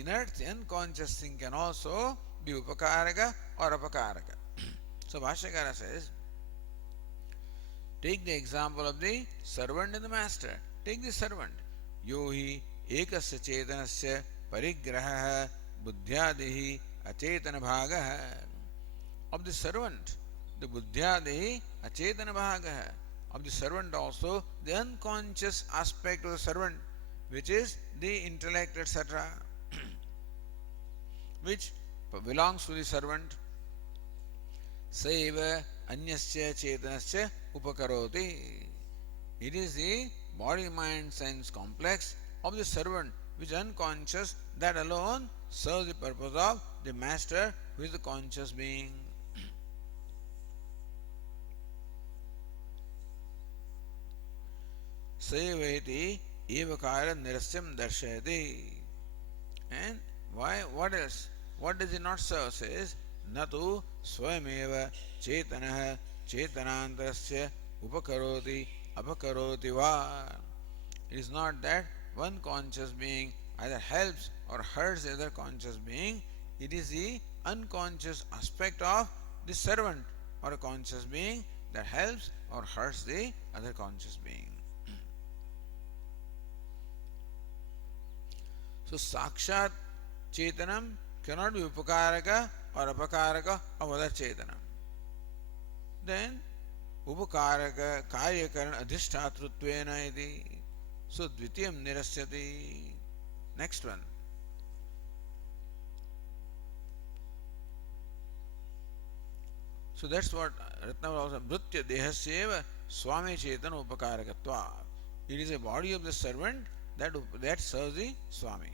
inert unconscious thing can also be upakaraka or apakaraka. So Bhashyakara says, take the example of the servant and the master. Take the servant. Yo hi ekasya chetanasya parigrahah buddhyadehi achetana bhagah. Of the servant, the buddhyadehi achetana bhagah. Of the servant also, the unconscious aspect of the servant, which is the intellect, etc., which belongs to the servant. Saiva anyasya chetanasya upakaroti. It is the body, mind, sense complex of the servant which is unconscious, that alone serves the purpose of the master who is the conscious being. Saiveti evakara nirasyam darshayati. And why? What else? What does it not serve? Says natu swayameva chetanah chetanantarasya upakaroti apakaroti va. It is not that one conscious being either helps or hurts the other conscious being. It is the unconscious aspect of the servant or a conscious being that helps or hurts the other conscious being. So Sakshat Chetanam cannot be Upakaraka or Apakaraka of other Chetanam. Then Upakaraka Karyakaran Adhishtatruttvena iti. So Dvitiyam Nirasyati. Next one. So that's what Ratnavara also Mritya Dehasyeva Swami Chetana Upakarakatva. It is a body of the servant that serves the Swami.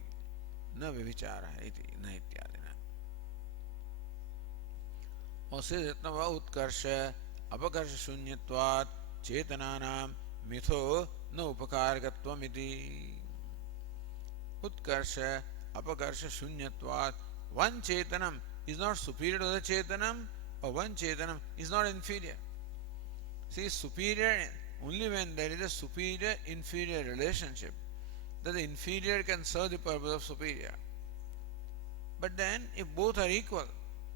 न व्यभिचार इति न इत्यादिना. और से रत्नवा उत्कर्ष अपकर्ष शून्यत्वात् चेतनानां मिथो न उपकारकत्वम् इति. उत्कर्ष अपकर्ष शून्यत्वात्. One chetanam is not superior to the chetanam, or one chetanam is not inferior. See, superior only when there is a superior inferior relationship, that the inferior can serve the purpose of superior. But then, if both are equal,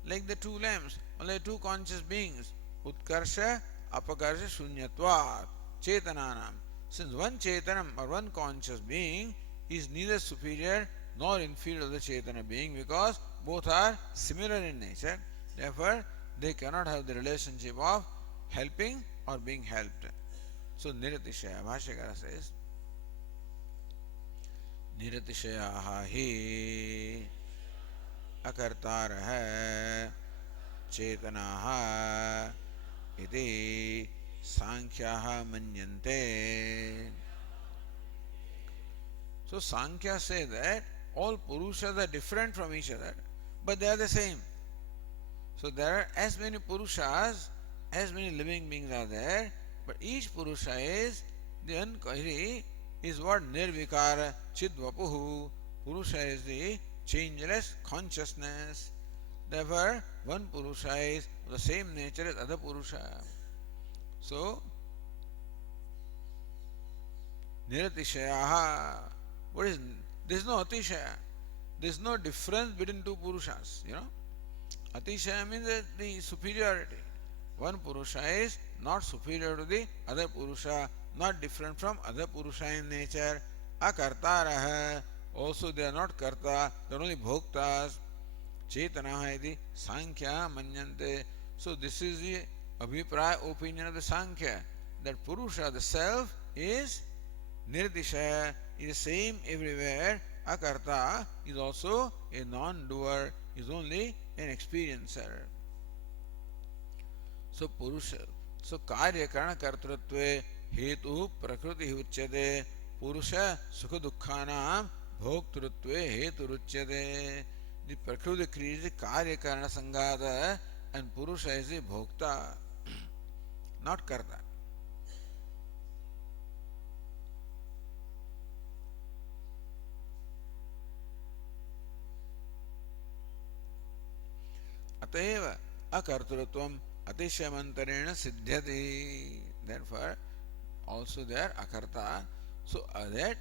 like the two lamps, only two conscious beings, utkarsha, apakarsha, shunyatvat, chetananam. Since one chetanam or one conscious being is neither superior nor inferior to the chetana being, because both are similar in nature, therefore they cannot have the relationship of helping or being helped. So, Niratishaya, Bhashyakara says, निरतिशयाः हि अकर्तारः चेतनाः इति सांख्याः मन्यन्ते. So Sankhya say that all Purushas are different from each other, but they are the same. So there are as many Purushas, as many living beings are there, but each Purusha is the is what nirvikara chidvapuhu. Purusha is the changeless consciousness. Therefore, one Purusha is of the same nature as other Purusha. So, niratishayaha. What is? There is no atishaya. There is no difference between two Purushas. You know, atishaya means the superiority. One Purusha is not superior to the other Purusha, not different from other Purusha in nature. Akartaraha. Also they are not karta, they are only bhoktas. Chetanaha iti sankhya manyante. So this is the abhipraya opinion of the Sankhya, that Purusha, the self, is nirdishaya, is the same everywhere. Akarta is also a non-doer, is only an experiencer. So Purusha, so karya karana kartrutve hetu prakriti uchyate पुरुष सुख दुखानां भोक्तृत्वे हेतुरुच्यते. The Prakriti creates the Karya Karana Sangata and Purusha is the Bhokta, not Karta. अतएव अकर्तृत्वम अतिशयमंतरेण सिद्ध्यति. Therefore, also there akarta. So that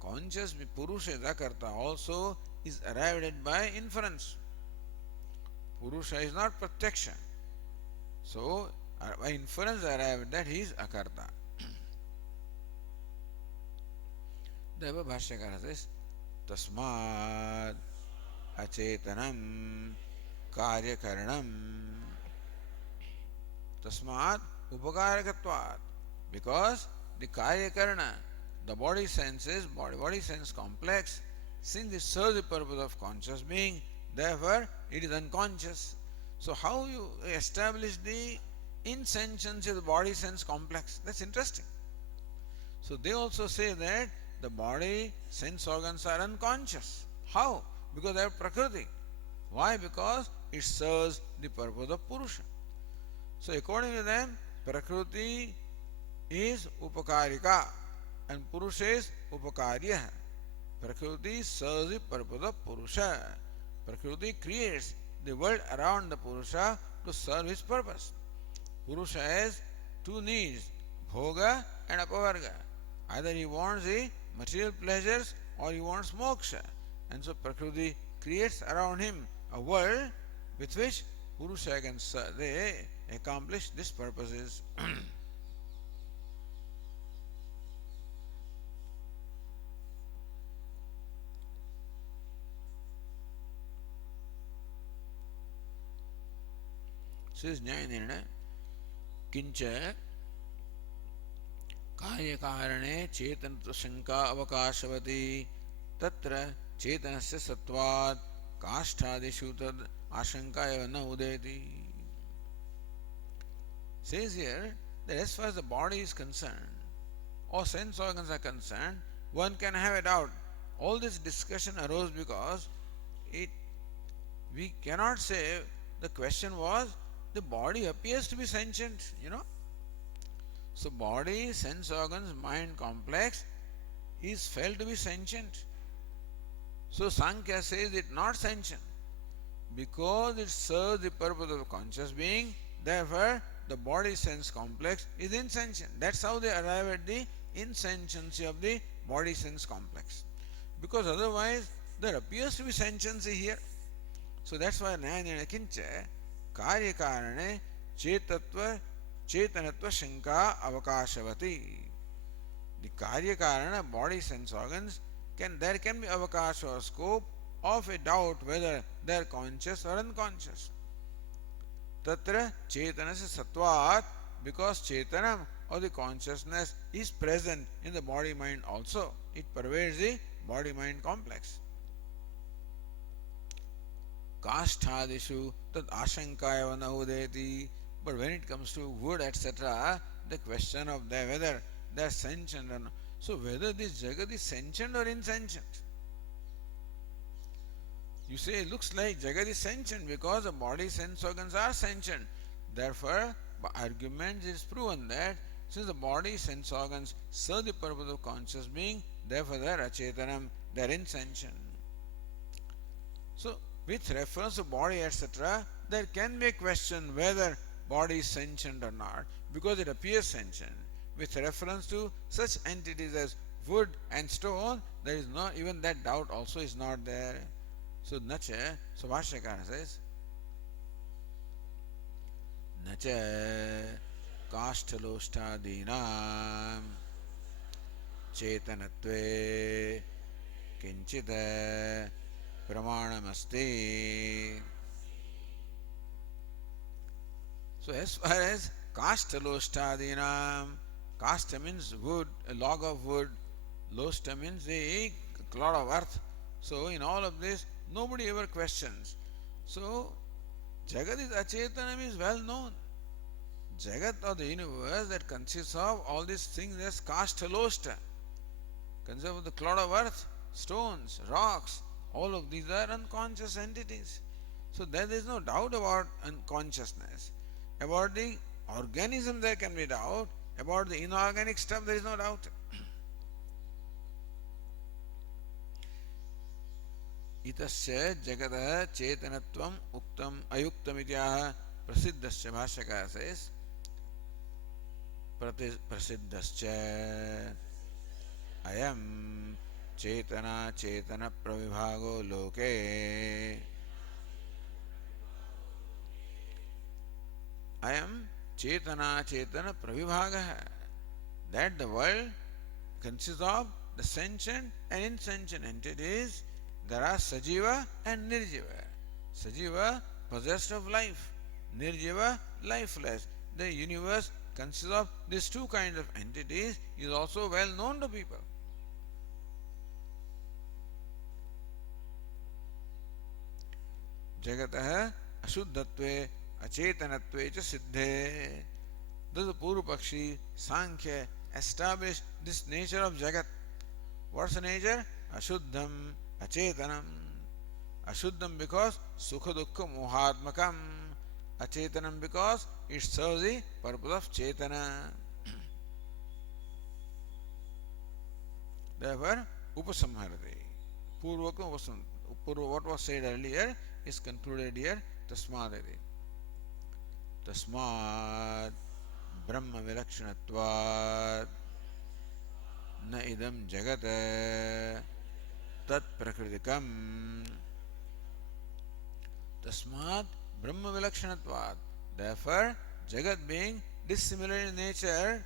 conscious Purusha is akarta also is arrived at by inference. Purusha is not pratyaksha. So by inference arrived that he is akarta. Therefore Bhashyakara says tasmad achetanam कार्यकरणम. तस्मात् उपकारकत्वात्, because the karyakarana, the body senses, body sense complex, since it serves the purpose of conscious being, therefore it is unconscious. So how you establish the insentiency of the body sense complex? That's interesting. So they also say that the body sense organs are unconscious. How? Because they have prakriti. Why? Because it serves the purpose of Purusha. So according to them, Prakriti is Upakarika and Purusha is Upakarya. Prakriti serves the purpose of Purusha. Prakriti creates the world around the Purusha to serve his purpose. Purusha has two needs, Bhoga and Apavarga. Either he wants the material pleasures or he wants moksha. And so Prakriti creates around him a world with which Purusha can they accomplish these purposes. Says Nyayanirana, Kincha कार्यकारणे चेतनत्व शंका अवकाशवती तत्र चेतनस्य सत्वात् काष्ठादिषु तद् आशंका एव न उदेति. Says here that as far as the body is concerned or sense organs are concerned, one can have a doubt. All this discussion arose because we cannot say. The question was, the body appears to be sentient, So body, sense organs, mind complex is felt to be sentient. So Sankhya says it not sentient because it serves the purpose of conscious being. Therefore, the body sense complex is insentient. That's how they arrive at the insentiency of the body sense complex. Because otherwise, there appears to be sentiency here. So that's why Nayana Kincha Karya Karane Chetatva Chetanatva Shanka Avakashavati. The Karya Karana body sense organs there can be avakash or scope of a doubt whether they are conscious or unconscious. Tatra chetanasya satvat, because chetanam or the consciousness is present in the body mind also. It pervades the body mind complex. Kasthadishu tad ashankaya na udeti. But when it comes to wood, etc., the question of whether they are sentient or not. So whether this Jagat is sentient or insentient? You say it looks like Jagat is sentient because the body sense organs are sentient. Therefore, by argument it is proven that since the body sense organs serve the purpose of conscious being, therefore they are achetanam, they are insentient. So with reference to body, etc., there can be a question whether body is sentient or not, because it appears sentient. With reference to such entities as wood and stone, there is not even that doubt also is not there. So Nacha, so Bhashyakara says, Nacha Kashtaloštādīnām Chetanatve Kinchita Pramanamasti. So as far as Kashtaloštādīnām, Kasta means wood, a log of wood. Losta means a clod of earth. So in all of this, nobody ever questions. So Jagat is Achetanam is well known. Jagat or the universe that consists of all these things as Kasthalosta. consists of the clod of earth, stones, rocks. All of these are unconscious entities. So there is no doubt about unconsciousness. About the organism there can be doubt. About the inorganic stuff there is no doubt. इतस्य जगतः चेतनत्वम् उक्तम् अयुक्तमित्याह प्रसिद्धस्य भाष्यकार says प्रसिद्धश्च अयं चेतना चेतन प्रविभागो लोके अयं चेतना चेतन प्रविभागः that the world consists of the sentient and insentient entities. There are Sajiva and Nirjiva. Sajiva possessed of life, Nirjiva lifeless. The universe consists of these two kinds of entities is also well known to people. Jagatah ashuddhatve acetanatve cha siddhe. Thus the Purva Pakshi Sankhya established this nature of Jagat. What's the nature? Ashuddham Acetanam. Ashuddham because Sukha Dukkha Mohatmakam. Acetanam because it serves the purpose of Chetana. Therefore, Upasamharati. Purva, what was said earlier is concluded here. Tasmadati. Tasmad Brahma Vilakshanatvad Na idam Jagat Tat Prakritikam. Tasmad Brahma Vilakshanatvad. Therefore, Jagat being dissimilar in nature,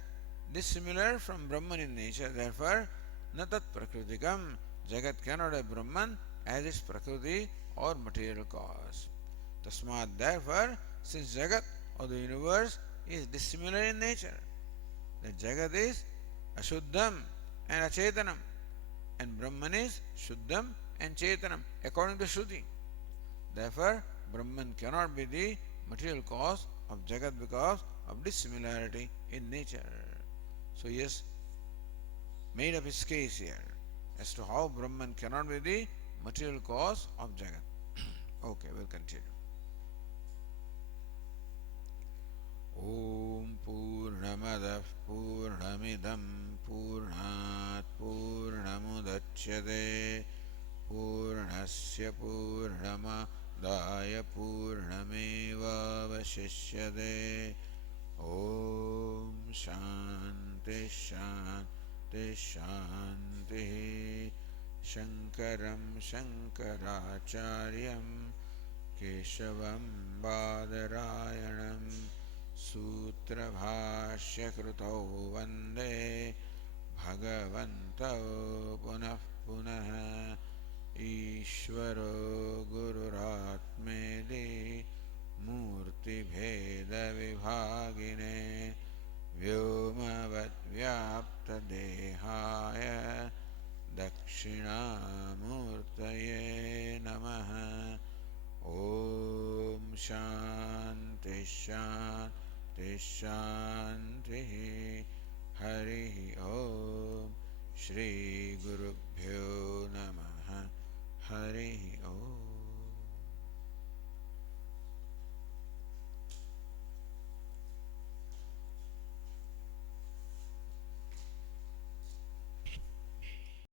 dissimilar from Brahman in nature, therefore, na tat Prakritikam. Jagat cannot have Brahman as its Prakriti or material cause. Tasmad, therefore, since Jagat or the universe is dissimilar in nature, the Jagat is Ashuddham and Acetanam, and Brahman is Shuddham and Chetanam, according to Shruti. Therefore, Brahman cannot be the material cause of Jagat because of dissimilarity in nature. So he has made up his case here as to how Brahman cannot be the material cause of Jagat. Okay, we'll continue. Om Purnamadah Purnamidam Purnat Purnamudachyate Purnasya Purnamadaya Purnameva Vashishyate. Om Shanti Shanti Shanti. Shankaram Shankaracharyam Keshavam Badarayanam Sutra Bhashya Krutau Vande Bhagavantau Punah Punah Ishvaro Gururatmedi Murti Bheda Vibhagine Vyomavad Vyapta Dehaya Dakshinamurtaye Namaha. Om Shanti Shanti Shanti. Hari Om. Shri Gurubhyo Namaha. Hari